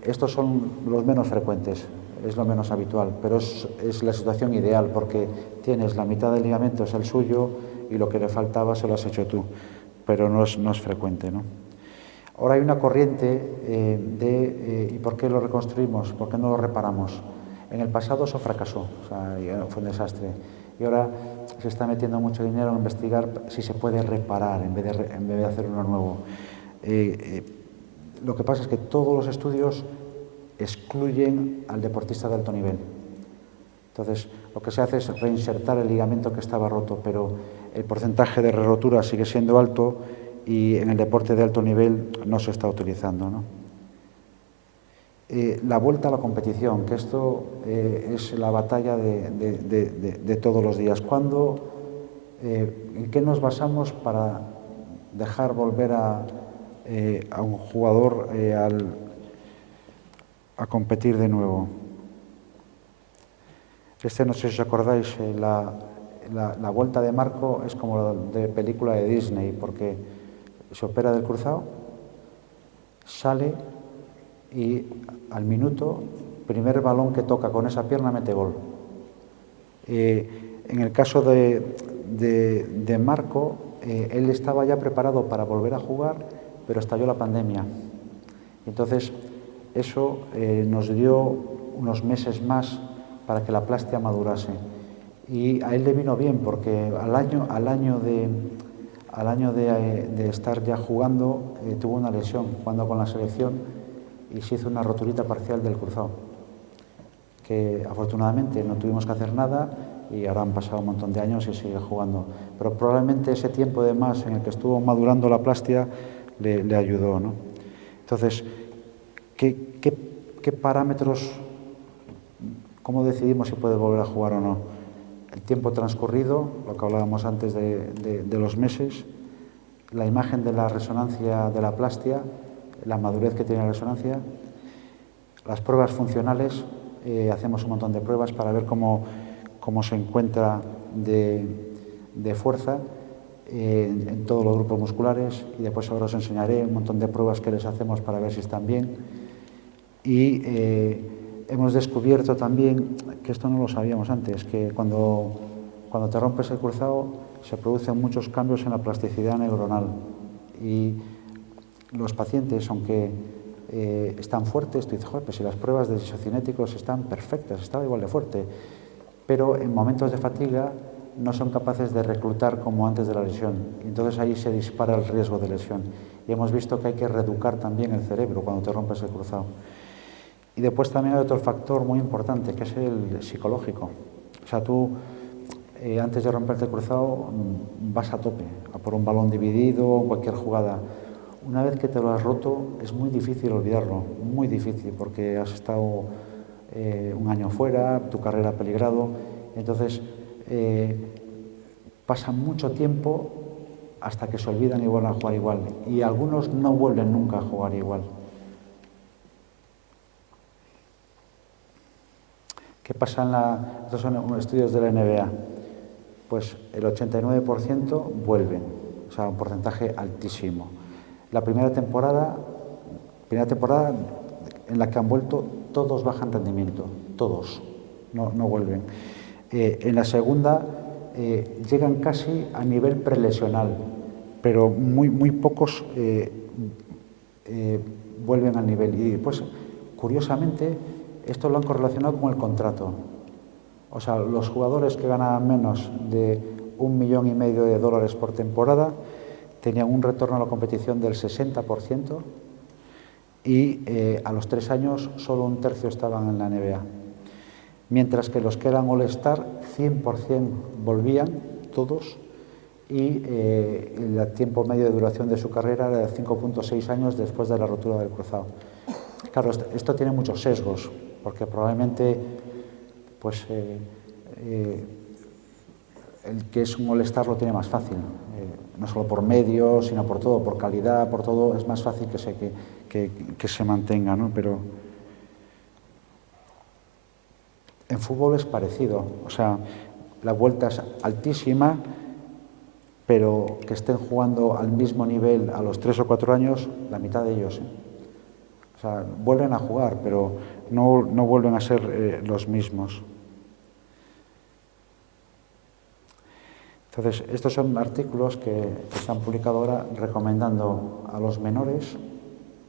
Estos son los menos frecuentes, es lo menos habitual, pero es la situación ideal porque tienes la mitad del ligamento es el suyo y lo que le faltaba se lo has hecho tú, pero no es frecuente, ¿no? Ahora hay una corriente ¿y por qué lo reconstruimos? ¿Por qué no lo reparamos? En el pasado eso fracasó, o sea, fue un desastre. Y ahora se está metiendo mucho dinero en investigar si se puede reparar en vez de hacer uno nuevo. Lo que pasa es que todos los estudios excluyen al deportista de alto nivel. Entonces, lo que se hace es reinsertar el ligamento que estaba roto, pero el porcentaje de re-rotura sigue siendo alto y en el deporte de alto nivel no se está utilizando, ¿no? La vuelta a la competición, que esto es la batalla de todos los días. ¿En qué nos basamos para dejar volver a un jugador a competir de nuevo? No sé si os acordáis, la vuelta de Marco es como de película de Disney, porque se opera del cruzado, sale y al minuto, primer balón que toca con esa pierna mete gol. En el caso de Marco, él estaba ya preparado para volver a jugar, pero estalló la pandemia. Entonces, eso nos dio unos meses más para que la plastia madurase. Y a él le vino bien, porque al año de estar ya jugando, tuvo una lesión jugando con la selección y se hizo una roturita parcial del cruzado, que afortunadamente no tuvimos que hacer nada y ahora han pasado un montón de años y sigue jugando. Pero probablemente ese tiempo de más en el que estuvo madurando la plastia le ayudó, ¿no? Entonces, ¿qué parámetros, cómo decidimos si puede volver a jugar o no? El tiempo transcurrido, lo que hablábamos antes de los meses, la imagen de la resonancia de la plastia, la madurez que tiene la resonancia, las pruebas funcionales, hacemos un montón de pruebas para ver cómo se encuentra de fuerza en todos los grupos musculares, y después ahora os enseñaré un montón de pruebas que les hacemos para ver si están bien. Y hemos descubierto también, que esto no lo sabíamos antes, que cuando te rompes el cruzado se producen muchos cambios en la plasticidad neuronal y los pacientes, aunque están fuertes, tú dices, joder, pues si las pruebas de isocinéticos están perfectas, estaba igual de fuerte, pero en momentos de fatiga no son capaces de reclutar como antes de la lesión. Entonces ahí se dispara el riesgo de lesión. Y hemos visto que hay que reeducar también el cerebro cuando te rompes el cruzado. Y después también hay otro factor muy importante, que es el psicológico. O sea, tú antes de romperte el cruzado vas a tope, a por un balón dividido, cualquier jugada. Una vez que te lo has roto es muy difícil olvidarlo, muy difícil, porque has estado un año fuera, tu carrera ha peligrado. Entonces pasa mucho tiempo hasta que se olvidan y vuelven a jugar igual. Y algunos no vuelven nunca a jugar igual. ¿Qué pasa estos son estudios de la NBA? Pues el 89% vuelven, o sea, un porcentaje altísimo. La primera temporada en la que han vuelto, todos bajan rendimiento, todos, no vuelven. En la segunda llegan casi a nivel prelesional, pero muy pocos vuelven al nivel. Y después, curiosamente, esto lo han correlacionado con el contrato. O sea, los jugadores que ganaban menos de $1,5 millones por temporada tenían un retorno a la competición del 60% y a los 3 años solo un tercio estaban en la NBA. Mientras que los que eran All-Star, 100% volvían, todos, y el tiempo medio de duración de su carrera era de 5,6 años después de la rotura del cruzado. Claro, esto tiene muchos sesgos, porque probablemente pues, el que es un All-Star lo tiene más fácil, no solo por medios, sino por todo, por calidad, por todo, es más fácil que se mantenga, ¿no? Pero en fútbol es parecido, o sea, la vuelta es altísima, pero que estén jugando al mismo nivel a los 3 o 4 años, la mitad de ellos, O sea, vuelven a jugar, pero no vuelven a ser los mismos. Entonces, estos son artículos que se han publicado ahora recomendando a los menores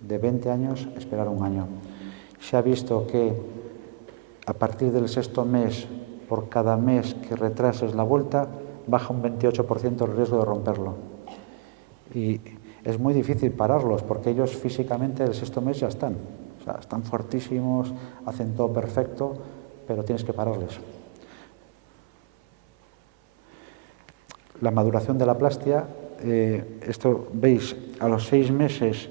de 20 años esperar un año. Se ha visto que a partir del 6º mes, por cada mes que retrases la vuelta, baja un 28% el riesgo de romperlo. Y es muy difícil pararlos porque ellos físicamente el 6º mes ya están. O sea, están fuertísimos, hacen todo perfecto, pero tienes que pararles. La maduración de la plastia, esto veis, a los 6 meses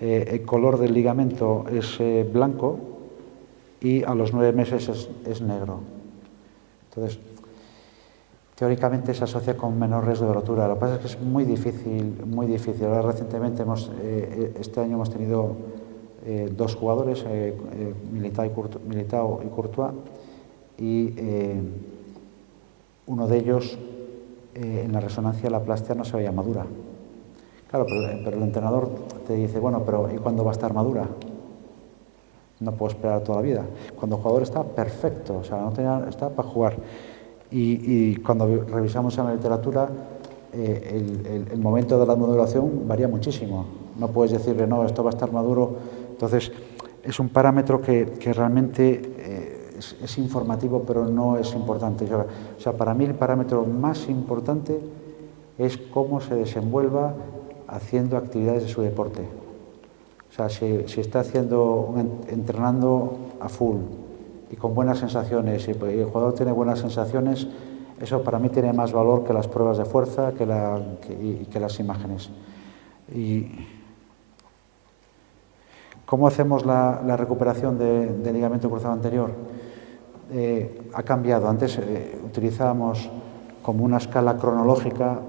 el color del ligamento es blanco y a los 9 meses es negro. Entonces, teóricamente se asocia con menor riesgo de rotura. Lo que pasa es que es muy difícil, muy difícil. Ahora recientemente, este año hemos tenido 2 jugadores, Militao y Courtois, y uno de ellos en la resonancia la plastia no se veía madura. Claro, pero el entrenador te dice, bueno, pero ¿y cuándo va a estar madura? No puedo esperar toda la vida. Cuando el jugador está perfecto, o sea, está para jugar. Y cuando revisamos en la literatura, el momento de la maduración varía muchísimo. No puedes decirle, no, esto va a estar maduro. Entonces, es un parámetro que realmente es informativo, pero no es importante. O sea, para mí el parámetro más importante es cómo se desenvuelva haciendo actividades de su deporte. O sea, si está entrenando a full y con buenas sensaciones, y el jugador tiene buenas sensaciones, eso para mí tiene más valor que las pruebas de fuerza, que las imágenes. Y ¿cómo hacemos la recuperación del ligamento cruzado anterior? Ha cambiado. Antes utilizábamos como una escala cronológica,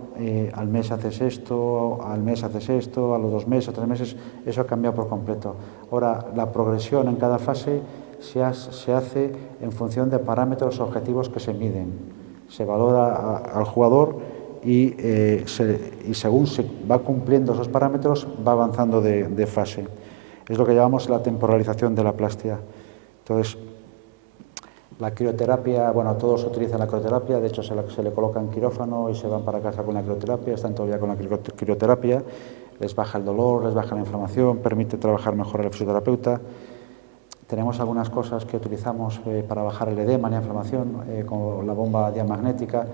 al mes haces esto, al mes haces esto, a los 2 meses, 3 meses, eso ha cambiado por completo. Ahora, la progresión en cada fase se hace en función de parámetros objetivos que se miden. Se valora al jugador y según se va cumpliendo esos parámetros, va avanzando de fase. Es lo que llamamos la temporalización de la plastia. Entonces, la crioterapia, bueno, todos utilizan la crioterapia, de hecho se le coloca en quirófano y se van para casa con la crioterapia, están todavía con la crioterapia, les baja el dolor, les baja la inflamación, permite trabajar mejor al fisioterapeuta. Tenemos algunas cosas que utilizamos para bajar el edema, la inflamación, como la bomba diamagnética.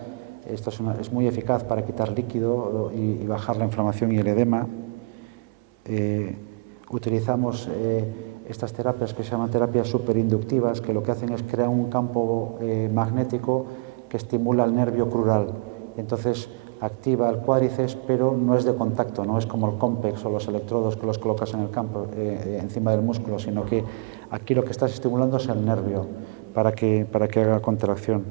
Esto es muy eficaz para quitar líquido y bajar la inflamación y el edema. Utilizamos estas terapias que se llaman terapias superinductivas, que lo que hacen es crear un campo magnético que estimula el nervio crural. Entonces activa el cuádriceps, pero no es de contacto, no es como el Compex o los electrodos que los colocas en el campo, encima del músculo, sino que aquí lo que estás estimulando es el nervio para que haga contracción.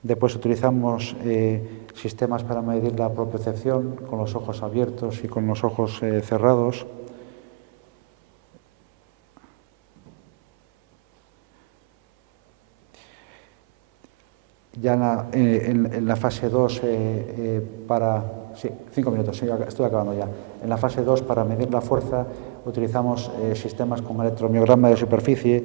Después utilizamos sistemas para medir la propiocepción con los ojos abiertos y con los ojos cerrados. Ya en la fase 2 Sí, 5 minutos, sí, estoy acabando ya. En la fase 2, para medir la fuerza, utilizamos sistemas con electromiograma de superficie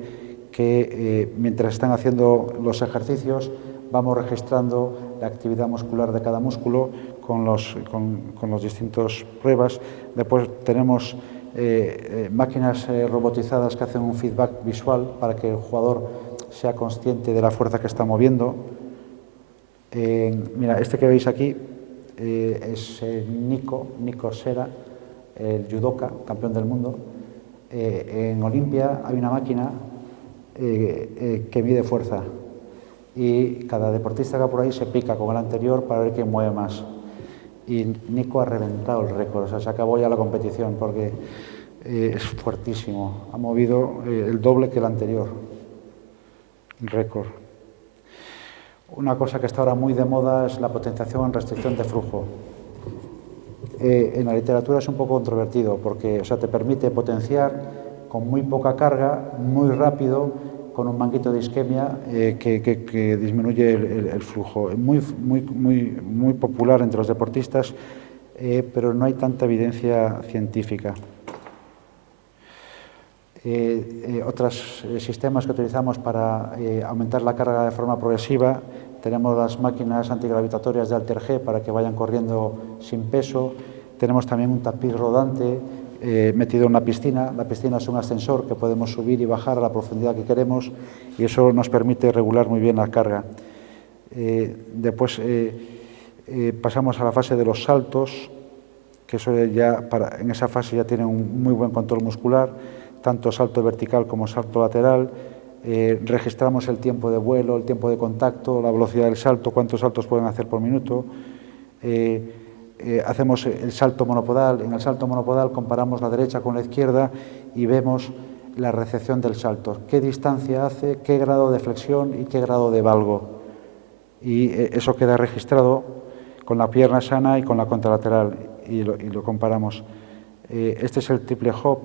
que, mientras están haciendo los ejercicios, vamos registrando la actividad muscular de cada músculo con los distintos pruebas. Después tenemos máquinas robotizadas que hacen un feedback visual para que el jugador sea consciente de la fuerza que está moviendo. Mira, este que veis aquí es Nico Sera, el judoka, campeón del mundo. En Olimpia hay una máquina que mide fuerza y cada deportista que va por ahí se pica con el anterior para ver quién mueve más. Y Nico ha reventado el récord, o sea, se acabó ya la competición porque es fuertísimo, ha movido el doble que el anterior, el récord. Una cosa que está ahora muy de moda es la potenciación en restricción de flujo. En la literatura es un poco controvertido porque, o sea, te permite potenciar con muy poca carga, muy rápido, con un manguito de isquemia que disminuye el flujo. Es muy popular entre los deportistas, pero no hay tanta evidencia científica. Otros sistemas que utilizamos para aumentar la carga de forma progresiva, tenemos las máquinas antigravitatorias de Alter G para que vayan corriendo sin peso. Tenemos también un tapiz rodante metido en una piscina. La piscina es un ascensor que podemos subir y bajar a la profundidad que queremos y eso nos permite regular muy bien la carga. Después pasamos a la fase de los saltos, que eso ya en esa fase ya tiene un muy buen control muscular, tanto salto vertical como salto lateral. Registramos el tiempo de vuelo, el tiempo de contacto, la velocidad del salto, cuántos saltos pueden hacer por minuto. Hacemos el salto monopodal. En el salto monopodal comparamos la derecha con la izquierda y vemos la recepción del salto, qué distancia hace, qué grado de flexión y qué grado de valgo. Y eso queda registrado con la pierna sana y con la contralateral y lo comparamos. Este es el triple hop.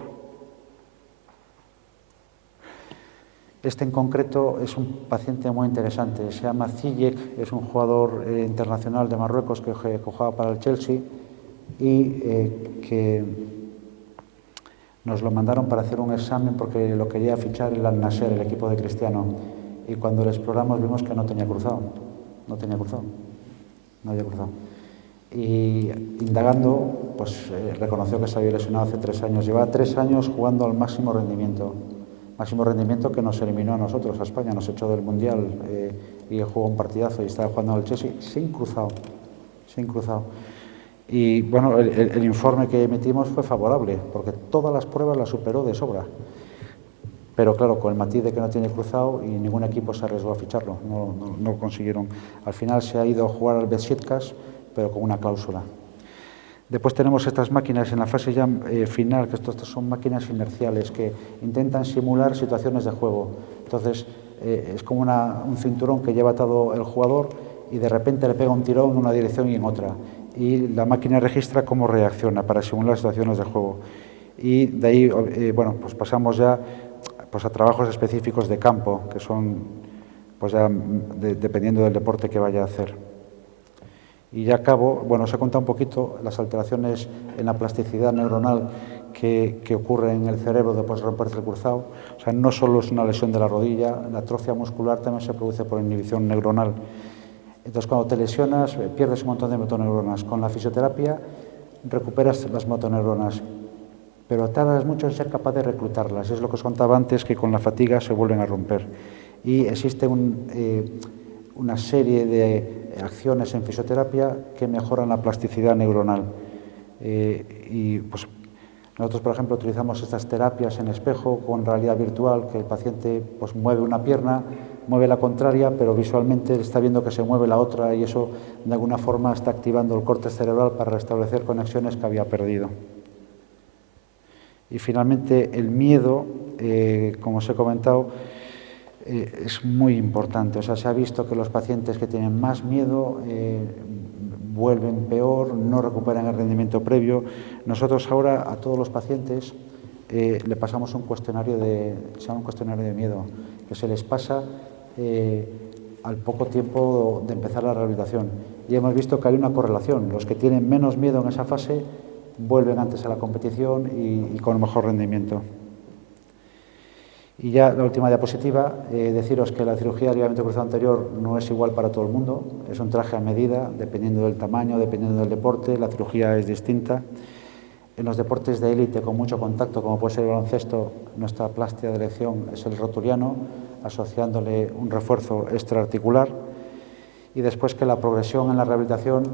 Este en concreto es un paciente muy interesante, se llama Ziyech, es un jugador internacional de Marruecos que jugaba para el Chelsea y que nos lo mandaron para hacer un examen porque lo quería fichar el Al-Nasser, el equipo de Cristiano, y cuando lo exploramos vimos que no tenía cruzado, no había cruzado. Y indagando, pues reconoció que se había lesionado hace 3 años, llevaba 3 años jugando al máximo rendimiento que nos eliminó a nosotros, a España, nos echó del Mundial y jugó un partidazo y estaba jugando al Chelsea sin cruzado. Y bueno, el informe que emitimos fue favorable, porque todas las pruebas las superó de sobra. Pero claro, con el matiz de que no tiene cruzado y ningún equipo se arriesgó a ficharlo, no consiguieron. Al final se ha ido a jugar al Besiktas, pero con una cláusula. Después tenemos estas máquinas en la fase ya final, que estas son máquinas inerciales que intentan simular situaciones de juego. Entonces, es como un cinturón que lleva atado el jugador y de repente le pega un tirón en una dirección y en otra. Y la máquina registra cómo reacciona para simular situaciones de juego. Y de ahí, bueno, pues pasamos ya pues a trabajos específicos de campo, que son, pues ya dependiendo del deporte que vaya a hacer. Y ya acabo, bueno, os he contado un poquito las alteraciones en la plasticidad neuronal que ocurren en el cerebro después de romperse el cruzado. O sea, no solo es una lesión de la rodilla, la atrofia muscular también se produce por inhibición neuronal. Entonces, cuando te lesionas, pierdes un montón de motoneuronas. Con la fisioterapia recuperas las motoneuronas, pero tardas mucho en ser capaz de reclutarlas. Es lo que os contaba antes, que con la fatiga se vuelven a romper. Y existe un una serie de acciones en fisioterapia que mejoran la plasticidad neuronal. Y pues, nosotros, por ejemplo, utilizamos estas terapias en espejo con realidad virtual, que el paciente pues, mueve una pierna, mueve la contraria, pero visualmente está viendo que se mueve la otra y eso de alguna forma está activando el córtex cerebral para restablecer conexiones que había perdido. Y finalmente el miedo, como os he comentado, es muy importante. O sea, se ha visto que los pacientes que tienen más miedo vuelven peor, no recuperan el rendimiento previo. Nosotros ahora a todos los pacientes le pasamos un cuestionario se llama un cuestionario de miedo, que se les pasa al poco tiempo de empezar la rehabilitación. Y hemos visto que hay una correlación. Los que tienen menos miedo en esa fase vuelven antes a la competición y con mejor rendimiento. Y ya la última diapositiva, deciros que la cirugía de ligamento cruzado anterior no es igual para todo el mundo, es un traje a medida, dependiendo del tamaño, dependiendo del deporte, la cirugía es distinta. En los deportes de élite con mucho contacto, como puede ser el baloncesto, nuestra plástica de elección es el rotuliano, asociándole un refuerzo extraarticular. Y después que la progresión en la rehabilitación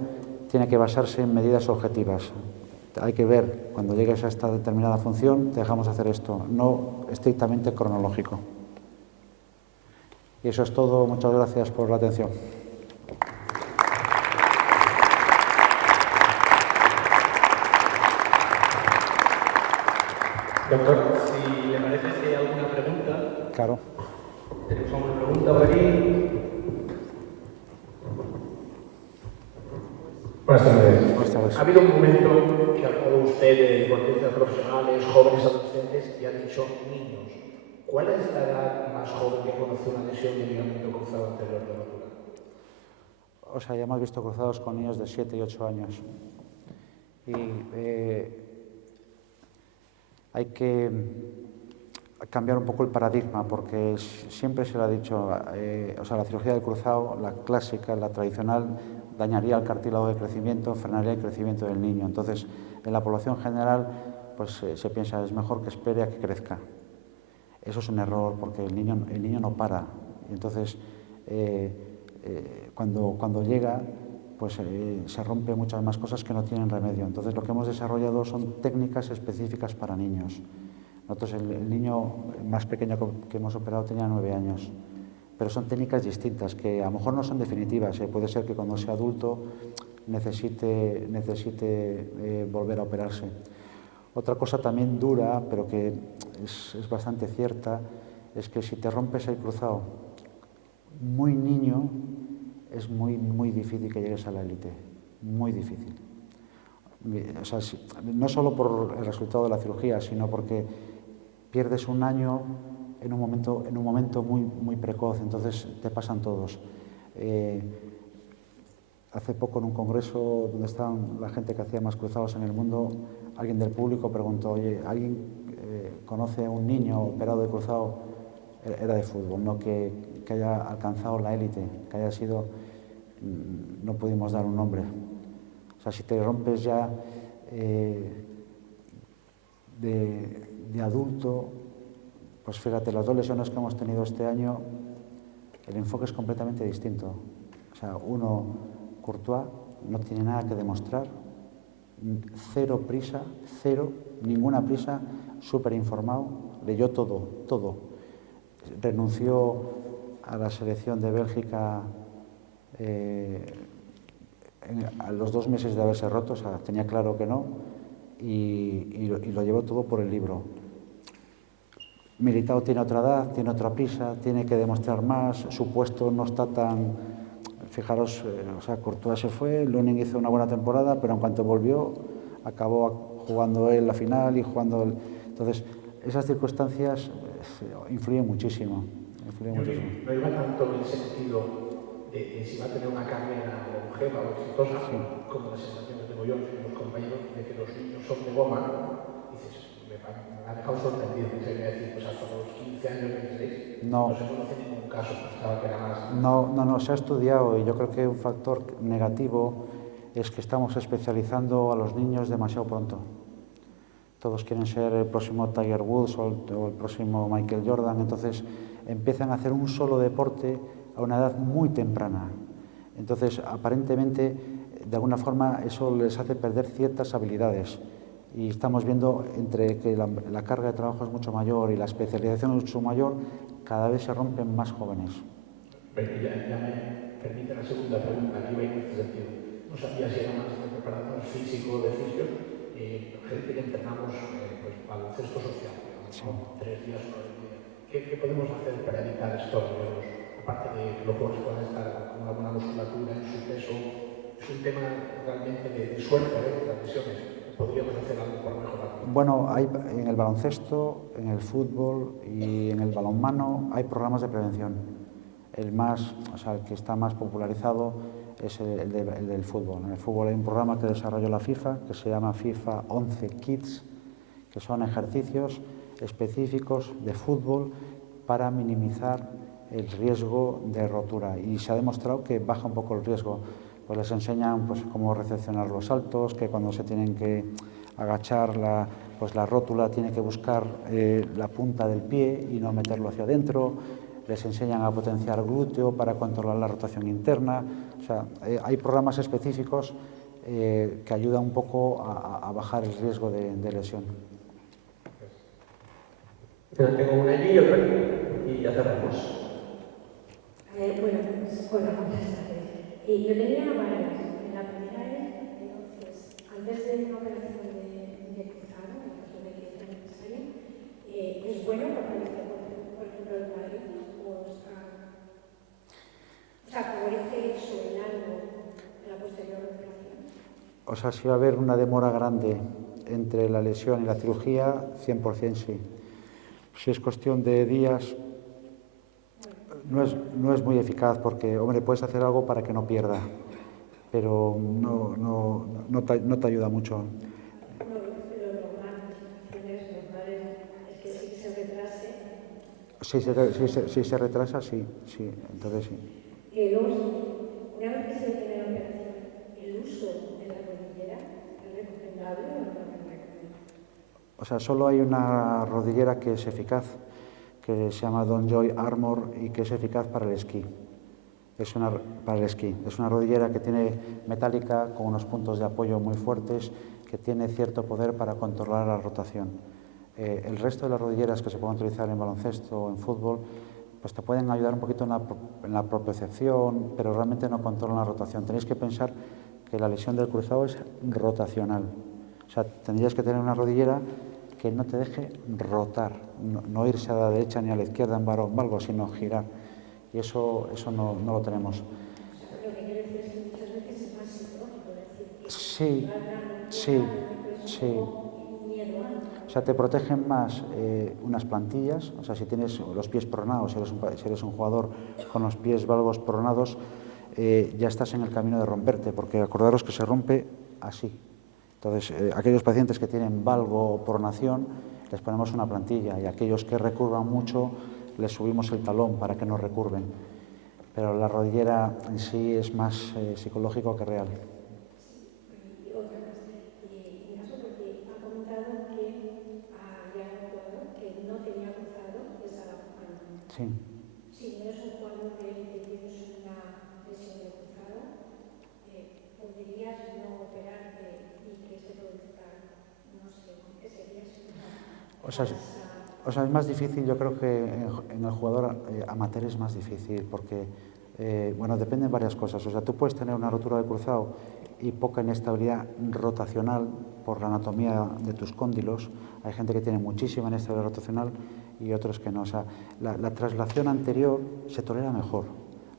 tiene que basarse en medidas objetivas. Hay que ver, cuando llegues a esta determinada función, te dejamos hacer esto, no estrictamente cronológico. Y eso es todo. Muchas gracias por la atención. Doctor, si le parece, si hay alguna pregunta. Claro. Tenemos alguna pregunta por aquí. Buenas tardes. Buenas tardes. Ha habido un momento que ha hablado usted de deportistas profesionales, jóvenes, adolescentes y ha dicho niños. ¿Cuál es la edad más joven que conoce una lesión de ligamento cruzado anterior de rotura? O sea, ya hemos visto cruzados con niños de 7 y 8 años. Y hay que cambiar un poco el paradigma, porque siempre se lo ha dicho, o sea, la cirugía del cruzado, la clásica, la tradicional, dañaría el cartílago de crecimiento, frenaría el crecimiento del niño. Entonces, en la población general, pues se piensa, es mejor que espere a que crezca. Eso es un error, porque el niño no para. Y entonces, cuando llega, pues se rompe muchas más cosas que no tienen remedio. Entonces, lo que hemos desarrollado son técnicas específicas para niños. Nosotros, el niño más pequeño que hemos operado tenía 9 años. Pero son técnicas distintas, que a lo mejor no son definitivas. Puede ser que cuando sea adulto necesite volver a operarse. Otra cosa también dura, pero que es bastante cierta, es que si te rompes el cruzado muy niño, es muy difícil que llegues a la élite. Muy difícil. O sea, no solo por el resultado de la cirugía, sino porque pierdes un año en un momento muy precoz, entonces te pasan todos. Hace poco en un congreso donde estaban la gente que hacía más cruzados en el mundo, alguien del público preguntó, oye, ¿alguien conoce a un niño operado de cruzado? Era de fútbol, no que haya alcanzado la élite, que haya sido, no pudimos dar un nombre. O sea, si te rompes ya de adulto, pues fíjate, las 2 lesiones que hemos tenido este año, el enfoque es completamente distinto. O sea, uno, Courtois, no tiene nada que demostrar, cero prisa, ninguna prisa, súper informado, leyó todo. Renunció a la selección de Bélgica a los 2 meses de haberse roto, o sea, tenía claro que no, y lo llevó todo por el libro. Militao tiene otra edad, tiene otra prisa, tiene que demostrar más, su puesto no está tan... Fijaros, o sea, Courtois se fue, Lunin hizo una buena temporada, pero en cuanto volvió, acabó jugando él la final y jugando él. Entonces, esas circunstancias influyen muchísimo. No iba tanto en el sentido de si va a tener una carrera longeva o exitosa, sí, como la sensación que tengo yo y los compañeros de que los niños son de goma. Dices, me ha dejado sorprendido, pensé que decir, pues hasta los 15 años, 16, no se conoce ningún caso, pensaba que era más... No, se ha estudiado y yo creo que un factor negativo es que estamos especializando a los niños demasiado pronto. Todos quieren ser el próximo Tiger Woods o el próximo Michael Jordan, entonces empiezan a hacer un solo deporte a una edad muy temprana. Entonces, aparentemente, de alguna forma, eso les hace perder ciertas habilidades. Y estamos viendo entre que la carga de trabajo es mucho mayor y la especialización es mucho mayor, cada vez se rompen más jóvenes. Ya me permite la segunda pregunta, que iba en este sentido. No sabía si era más de preparador físico, de fisio, gente que entrenamos pues, baloncesto social, digamos, Sí. ¿no? 3 días, 9 días. ¿Qué podemos hacer para evitar estos riesgos? Aparte de que los jugadores puedan estar con una buena musculatura en su peso, es un tema realmente de suerte, de las lesiones. ¿Podríamos hacer algo para mejorarlo? Bueno, hay, en el baloncesto, en el fútbol y en el balonmano hay programas de prevención. El que está más popularizado es el del fútbol. En el fútbol hay un programa que desarrolló la FIFA, que se llama FIFA 11 Kids, que son ejercicios específicos de fútbol para minimizar el riesgo de rotura. Y se ha demostrado que baja un poco el riesgo. Pues les enseñan pues, cómo recepcionar los saltos, que cuando se tienen que agachar la rótula tiene que buscar la punta del pie y no meterlo hacia adentro. Les enseñan a potenciar glúteo para controlar la rotación interna. O sea, hay programas específicos que ayudan un poco a bajar el riesgo de lesión. Tengo una allí y otra aquí, y ya cerramos. Bueno, pues, hola, buenas tardes. Yo tenía varias. La primera es, entonces, antes de una operación de cruzado, en el caso de que sea necesaria, ¿es bueno fortalecer, por ejemplo, el cuádriceps o sea, favorece eso en algo en la posterior operación? O sea, si va a haber una demora grande entre la lesión y la cirugía, 100% sí. Si es cuestión de días, no es muy eficaz porque, hombre, puedes hacer algo para que no pierda, pero no te ayuda mucho. No, lo normal, las situaciones normales es que sí que se retrase. Si se retrasa, sí, entonces sí. Una vez que se tiene la operación, ¿el uso de la rodillera es recomendable o no es recomendable? O sea, solo hay una rodillera que es eficaz, que se llama DonJoy Armor y que es eficaz para el esquí. Para el esquí. Es una rodillera que tiene metálica con unos puntos de apoyo muy fuertes que tiene cierto poder para controlar la rotación. El resto de las rodilleras que se pueden utilizar en baloncesto o en fútbol pues te pueden ayudar un poquito en la propiocepción, pero realmente no controlan la rotación. Tenéis que pensar que la lesión del cruzado es rotacional. O sea, tendrías que tener una rodillera que no te deje rotar, no irse a la derecha ni a la izquierda en valgo, sino girar. Y eso no lo tenemos. Lo que quiero decir es que muchas veces es más psicológico decir que Sí. miedo a. O sea, te protegen más unas plantillas, o sea, si tienes los pies pronados, si eres un jugador con los pies valgos pronados, ya estás en el camino de romperte, porque acordaros que se rompe así. Entonces, aquellos pacientes que tienen valgo o pronación, les ponemos una plantilla, y aquellos que recurvan mucho, les subimos el talón para que no recurven. Pero la rodillera en sí es más psicológico que real. Y otra más. En caso porque ha comentado que había un jugador que no tenía cruzado de Salamanca. Sí. Si no es un jugador que tienes una lesión de cruzado, podrías no operarte y que se produzca, no sé, ¿qué sería? O sea, es más difícil, yo creo que en el jugador amateur es más difícil porque, bueno, dependen varias cosas. O sea, tú puedes tener una rotura de cruzado y poca inestabilidad rotacional por la anatomía de tus cóndilos. Hay gente que tiene muchísima inestabilidad rotacional y otros que no. O sea, la traslación anterior se tolera mejor.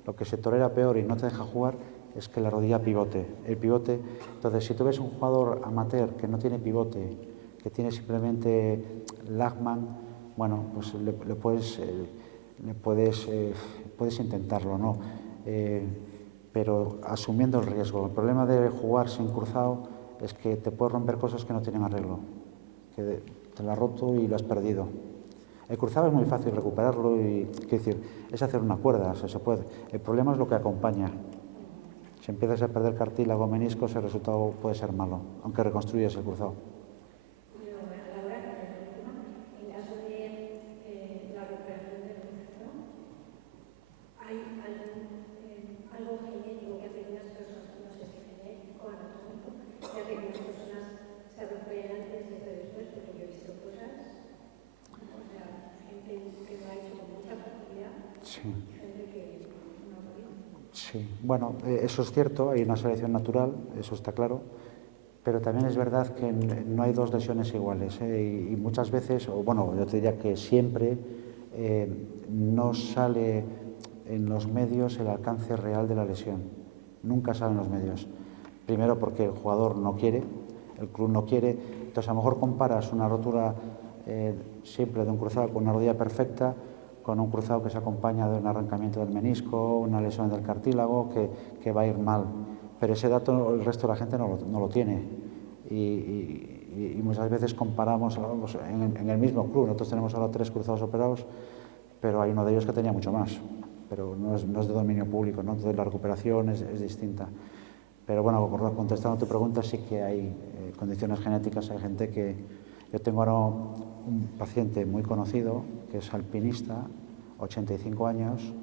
Lo que se tolera peor y no te deja jugar es que la rodilla pivote. El pivote, entonces, si tú ves un jugador amateur que no tiene pivote, que tiene simplemente Lachman, bueno, pues puedes intentarlo, ¿no? Pero asumiendo el riesgo. El problema de jugar sin cruzado es que te puedes romper cosas que no tienen arreglo, que te la has roto y lo has perdido. El cruzado es muy fácil recuperarlo y, quiero decir, es hacer una cuerda, o sea, se puede. El problema es lo que acompaña. Si empiezas a perder cartílago o meniscos, el resultado puede ser malo, aunque reconstruyas el cruzado. En caso de la recuperación del cruzado, ¿hay algo genético que hace que unas personas, no sé si genético o anatómico, que hace que unas personas se recuperen antes y otras después, porque yo he visto cosas, o sea, gente que lo ha hecho con mucha facilidad Sí. y gente que no ha podido. Sí, bueno, eso es cierto, hay una selección natural, eso está claro, pero también es verdad que no hay dos lesiones iguales, y muchas veces, o bueno, yo te diría que siempre no sale en los medios el alcance real de la lesión, nunca sale en los medios. Primero porque el jugador no quiere, el club no quiere, entonces a lo mejor comparas una rotura simple de un cruzado con una rodilla perfecta, con un cruzado que se acompaña de un arrancamiento del menisco, una lesión del cartílago, que va a ir mal. Pero ese dato el resto de la gente no lo tiene. Y muchas veces comparamos en el mismo club. Nosotros tenemos ahora 3 cruzados operados, pero hay uno de ellos que tenía mucho más. Pero no es de dominio público, ¿no? Entonces la recuperación es distinta. Pero bueno, contestando a tu pregunta, sí que hay condiciones genéticas. Hay gente que... Yo tengo ahora un paciente muy conocido, que es alpinista, 85 años,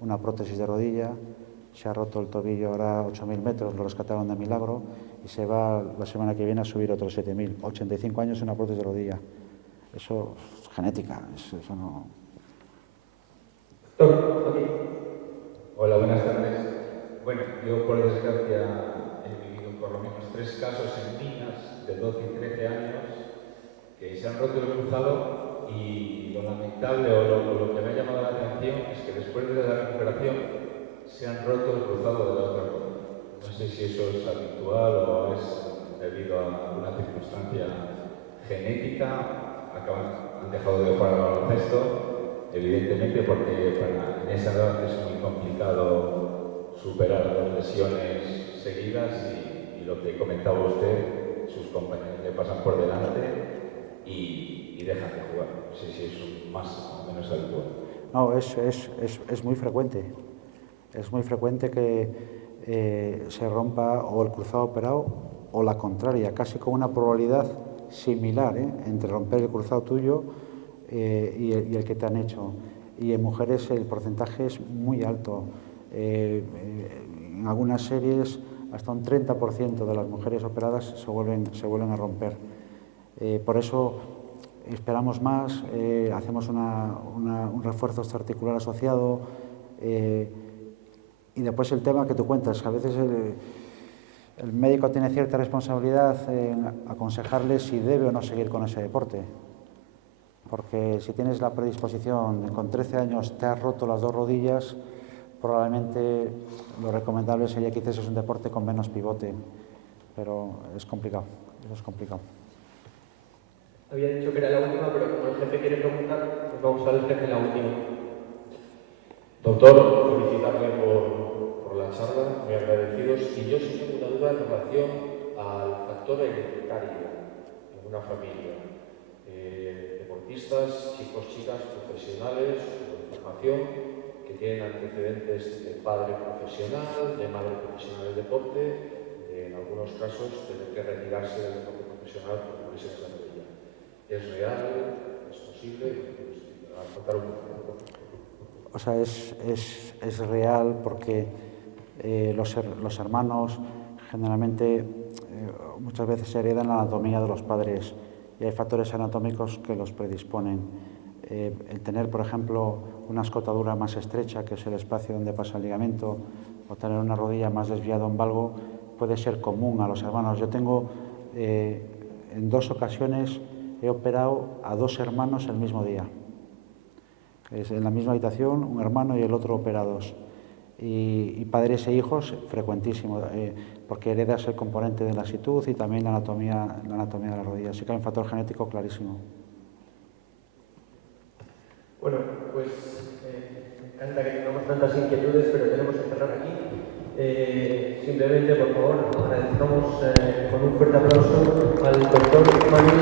una prótesis de rodilla, se ha roto el tobillo ahora 8.000 metros, lo rescataron de milagro y se va la semana que viene a subir otros 7.000. 85 años y una prótesis de rodilla. Eso es genética, eso no... Hola, buenas tardes. Bueno, yo por desgracia he vivido por lo menos 3 casos en niñas de 12 y 13 años que se han roto el cruzado, y lo lamentable o lo que me ha llamado la atención es que después de la recuperación se han roto el cruzado de la otra rodilla. No sé si eso es habitual o es debido a alguna circunstancia genética. Han dejado de jugar al baloncesto, evidentemente, porque en esa edad es muy complicado superar 2 lesiones seguidas, y lo que comentaba usted, sus compañeros le pasan por delante y dejan de jugar. No sé si es más o menos habitual. No, es muy frecuente. Es muy frecuente que se rompa o el cruzado operado o la contraria, casi con una probabilidad similar entre romper el cruzado tuyo y el que te han hecho. Y en mujeres el porcentaje es muy alto. En algunas series hasta un 30% de las mujeres operadas se vuelven a romper. Por eso esperamos más, hacemos un refuerzo articular asociado, y después el tema que tú cuentas, que a veces el médico tiene cierta responsabilidad en aconsejarle si debe o no seguir con ese deporte. Porque si tienes la predisposición, con 13 años te has roto las 2 rodillas, probablemente lo recomendable sería que hicieses un deporte con menos pivote, pero es complicado, eso es complicado. Había dicho que era la última, pero como el jefe quiere preguntar, pues vamos a ver el jefe la última. Doctor, felicitarle por la charla, muy agradecidos. Y yo sí tengo una duda en relación al factor hereditario en una familia. Deportistas, chicos, chicas, profesionales de formación que tienen antecedentes de padre profesional, de madre profesional del deporte, en algunos casos tener que retirarse del deporte profesional por lesiones de la rodilla. ¿Es real? ¿Es posible? Pues, a contar un poco. O sea, es real porque los hermanos generalmente muchas veces heredan la anatomía de los padres y hay factores anatómicos que los predisponen. El tener, por ejemplo, una escotadura más estrecha, que es el espacio donde pasa el ligamento, o tener una rodilla más desviada, un valgo, puede ser común a los hermanos. Yo tengo, en 2 ocasiones, he operado a 2 hermanos el mismo día. Es en la misma habitación, un hermano y el otro operados. Y padres e hijos, frecuentísimo, porque heredas el componente de la lasitud y también la anatomía de la rodilla. Así que hay un factor genético clarísimo. Bueno, pues me encanta que tengamos tantas inquietudes, pero tenemos que cerrar aquí. Simplemente, por favor, agradecemos con un fuerte aplauso al doctor Manuel